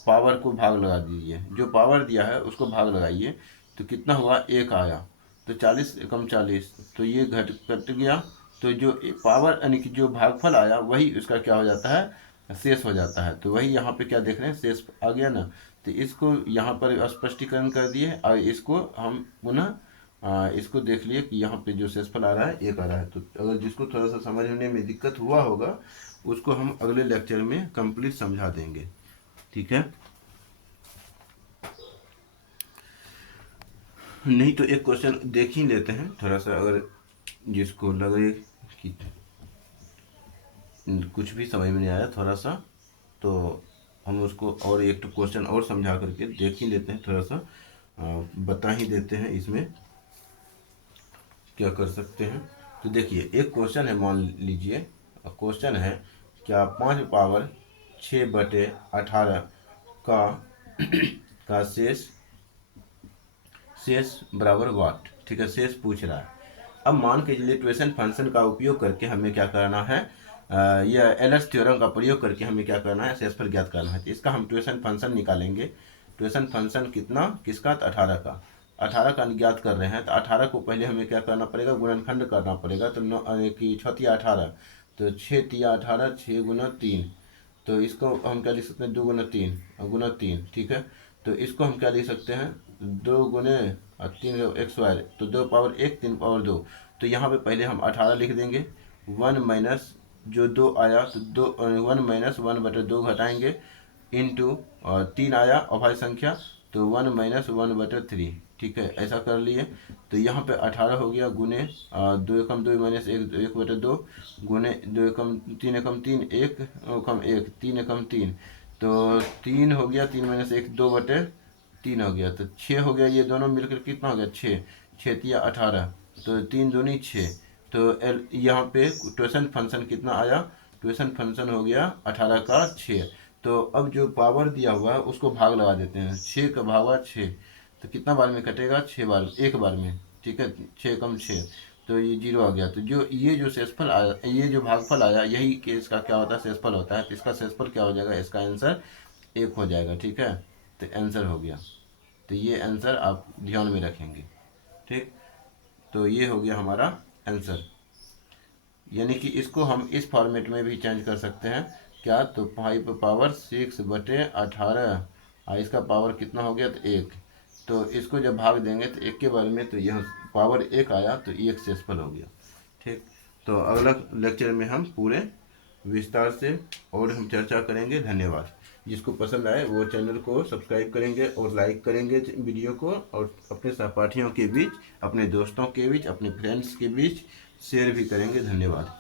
पावर को भाग लगा दीजिए, जो पावर दिया है उसको भाग लगाइए, तो कितना हुआ, 1 आया। तो 40 एकम 40, तो ये कट गया। तो जो पावर यानी कि जो भागफल आया वही उसका क्या हो जाता है, शेष हो जाता है। तो वही यहाँ पे क्या देख रहे हैं, शेष आ गया ना। तो इसको यहाँ पर स्पष्टीकरण कर दिए और इसको हम पुनः इसको देख लिए कि यहाँ पे जो शेषफल आ रहा है 1 आ रहा है। तो अगर जिसको थोड़ा सा समझने में दिक्कत हुआ होगा उसको हम अगले लेक्चर में कंप्लीट समझा देंगे, ठीक है। नहीं तो एक क्वेश्चन देख ही लेते हैं थोड़ा सा, अगर जिसको लगे कि कुछ भी समझ में नहीं आया थोड़ा सा, तो हम उसको और एक तो क्वेश्चन और समझा करके देख ही लेते हैं, थोड़ा सा बता ही देते हैं इसमें क्या कर सकते हैं। तो देखिए एक क्वेश्चन है, मान लीजिए क्वेश्चन है क्या 5 पावर 6 बटे 18 का शेष बराबर वाट, ठीक है, शेष पूछ रहा है। अब मान के चलिए ट्यूशन फंक्शन का उपयोग करके हमें क्या करना है, यह एलर्स थ्योरम का प्रयोग करके हमें क्या करना है, शेषफल ज्ञात करना है। तो इसका हम ट्यूशन फंक्शन निकालेंगे। ट्यूशन फंक्शन कितना, किसका, तो 18 का, 18 का ज्ञात कर रहे हैं। तो 18 को पहले हमें क्या करना पड़ेगा, गुणनखंड करना पड़ेगा। तो 9 की 6 18, तो 6 तिया 18, 6 गुना 3, तो इसको हम क्या लिख सकते हैं, 2 गुना 3 गुना 3, ठीक है। तो इसको हम क्या लिख सकते हैं, 2 गुने 3 100, तो 2 पावर 1 3 पावर 2। तो यहाँ पे पहले हम 18 लिख देंगे, 1 माइनस जो 2 आया तो 1 माइनस 1 बटे 2 घटाएंगे, इंटू 3 आया अभाज्य संख्या, तो 1 माइनस 1 बटे 3, ठीक है, ऐसा कर लिए। तो यहाँ पे 18 हो गया, गुने 2 एकम 2 माइनस 1 बटे 2, गुने 2 एकम 3 एकम 3 1 एकम 1 3 एकम 3, तो 3 हो गया, 3 माइनस 1 2 बटे 3 हो गया, तो 6 हो गया। ये दोनों मिलकर कितना हो गया, 6 6 तिया 18, तो 3 दूनी 6। तो यहाँ पे ट्यूशन फंक्शन कितना आया, ट्यूशन फंक्शन हो गया 18 का 6। तो अब जो पावर दिया हुआ है उसको भाग लगा देते हैं, 6 का भागा 6, तो कितना बार में कटेगा, 6 बार, एक बार में, ठीक है, 6 कम 6, तो ये 0 आ गया। तो जो ये जो शेषफल आया, ये जो भागफल आया, यही के इसका क्या होता है, शेषफल होता है। तो इसका शेषफल क्या हो जाएगा, इसका आंसर 1 हो जाएगा, ठीक है। तो आंसर हो गया। तो ये आंसर आप ध्यान में रखेंगे, ठीक। तो ये हो गया हमारा आंसर। यानी कि इसको हम इस फॉर्मेट में भी चेंज कर सकते हैं क्या, तो 5 पावर 6 बटे 18, और इसका पावर कितना हो गया, तो 1। तो इसको जब भाग देंगे तो 1 के बारे में, तो यह पावर 1 आया, तो 1 शेषफल हो गया, ठीक। तो अगला लेक्चर में हम पूरे विस्तार से और हम चर्चा करेंगे। धन्यवाद। जिसको पसंद आए वो चैनल को सब्सक्राइब करेंगे और लाइक करेंगे वीडियो को, और अपने सहपाठियों के बीच, अपने दोस्तों के बीच, अपने फ्रेंड्स के बीच शेयर भी करेंगे। धन्यवाद।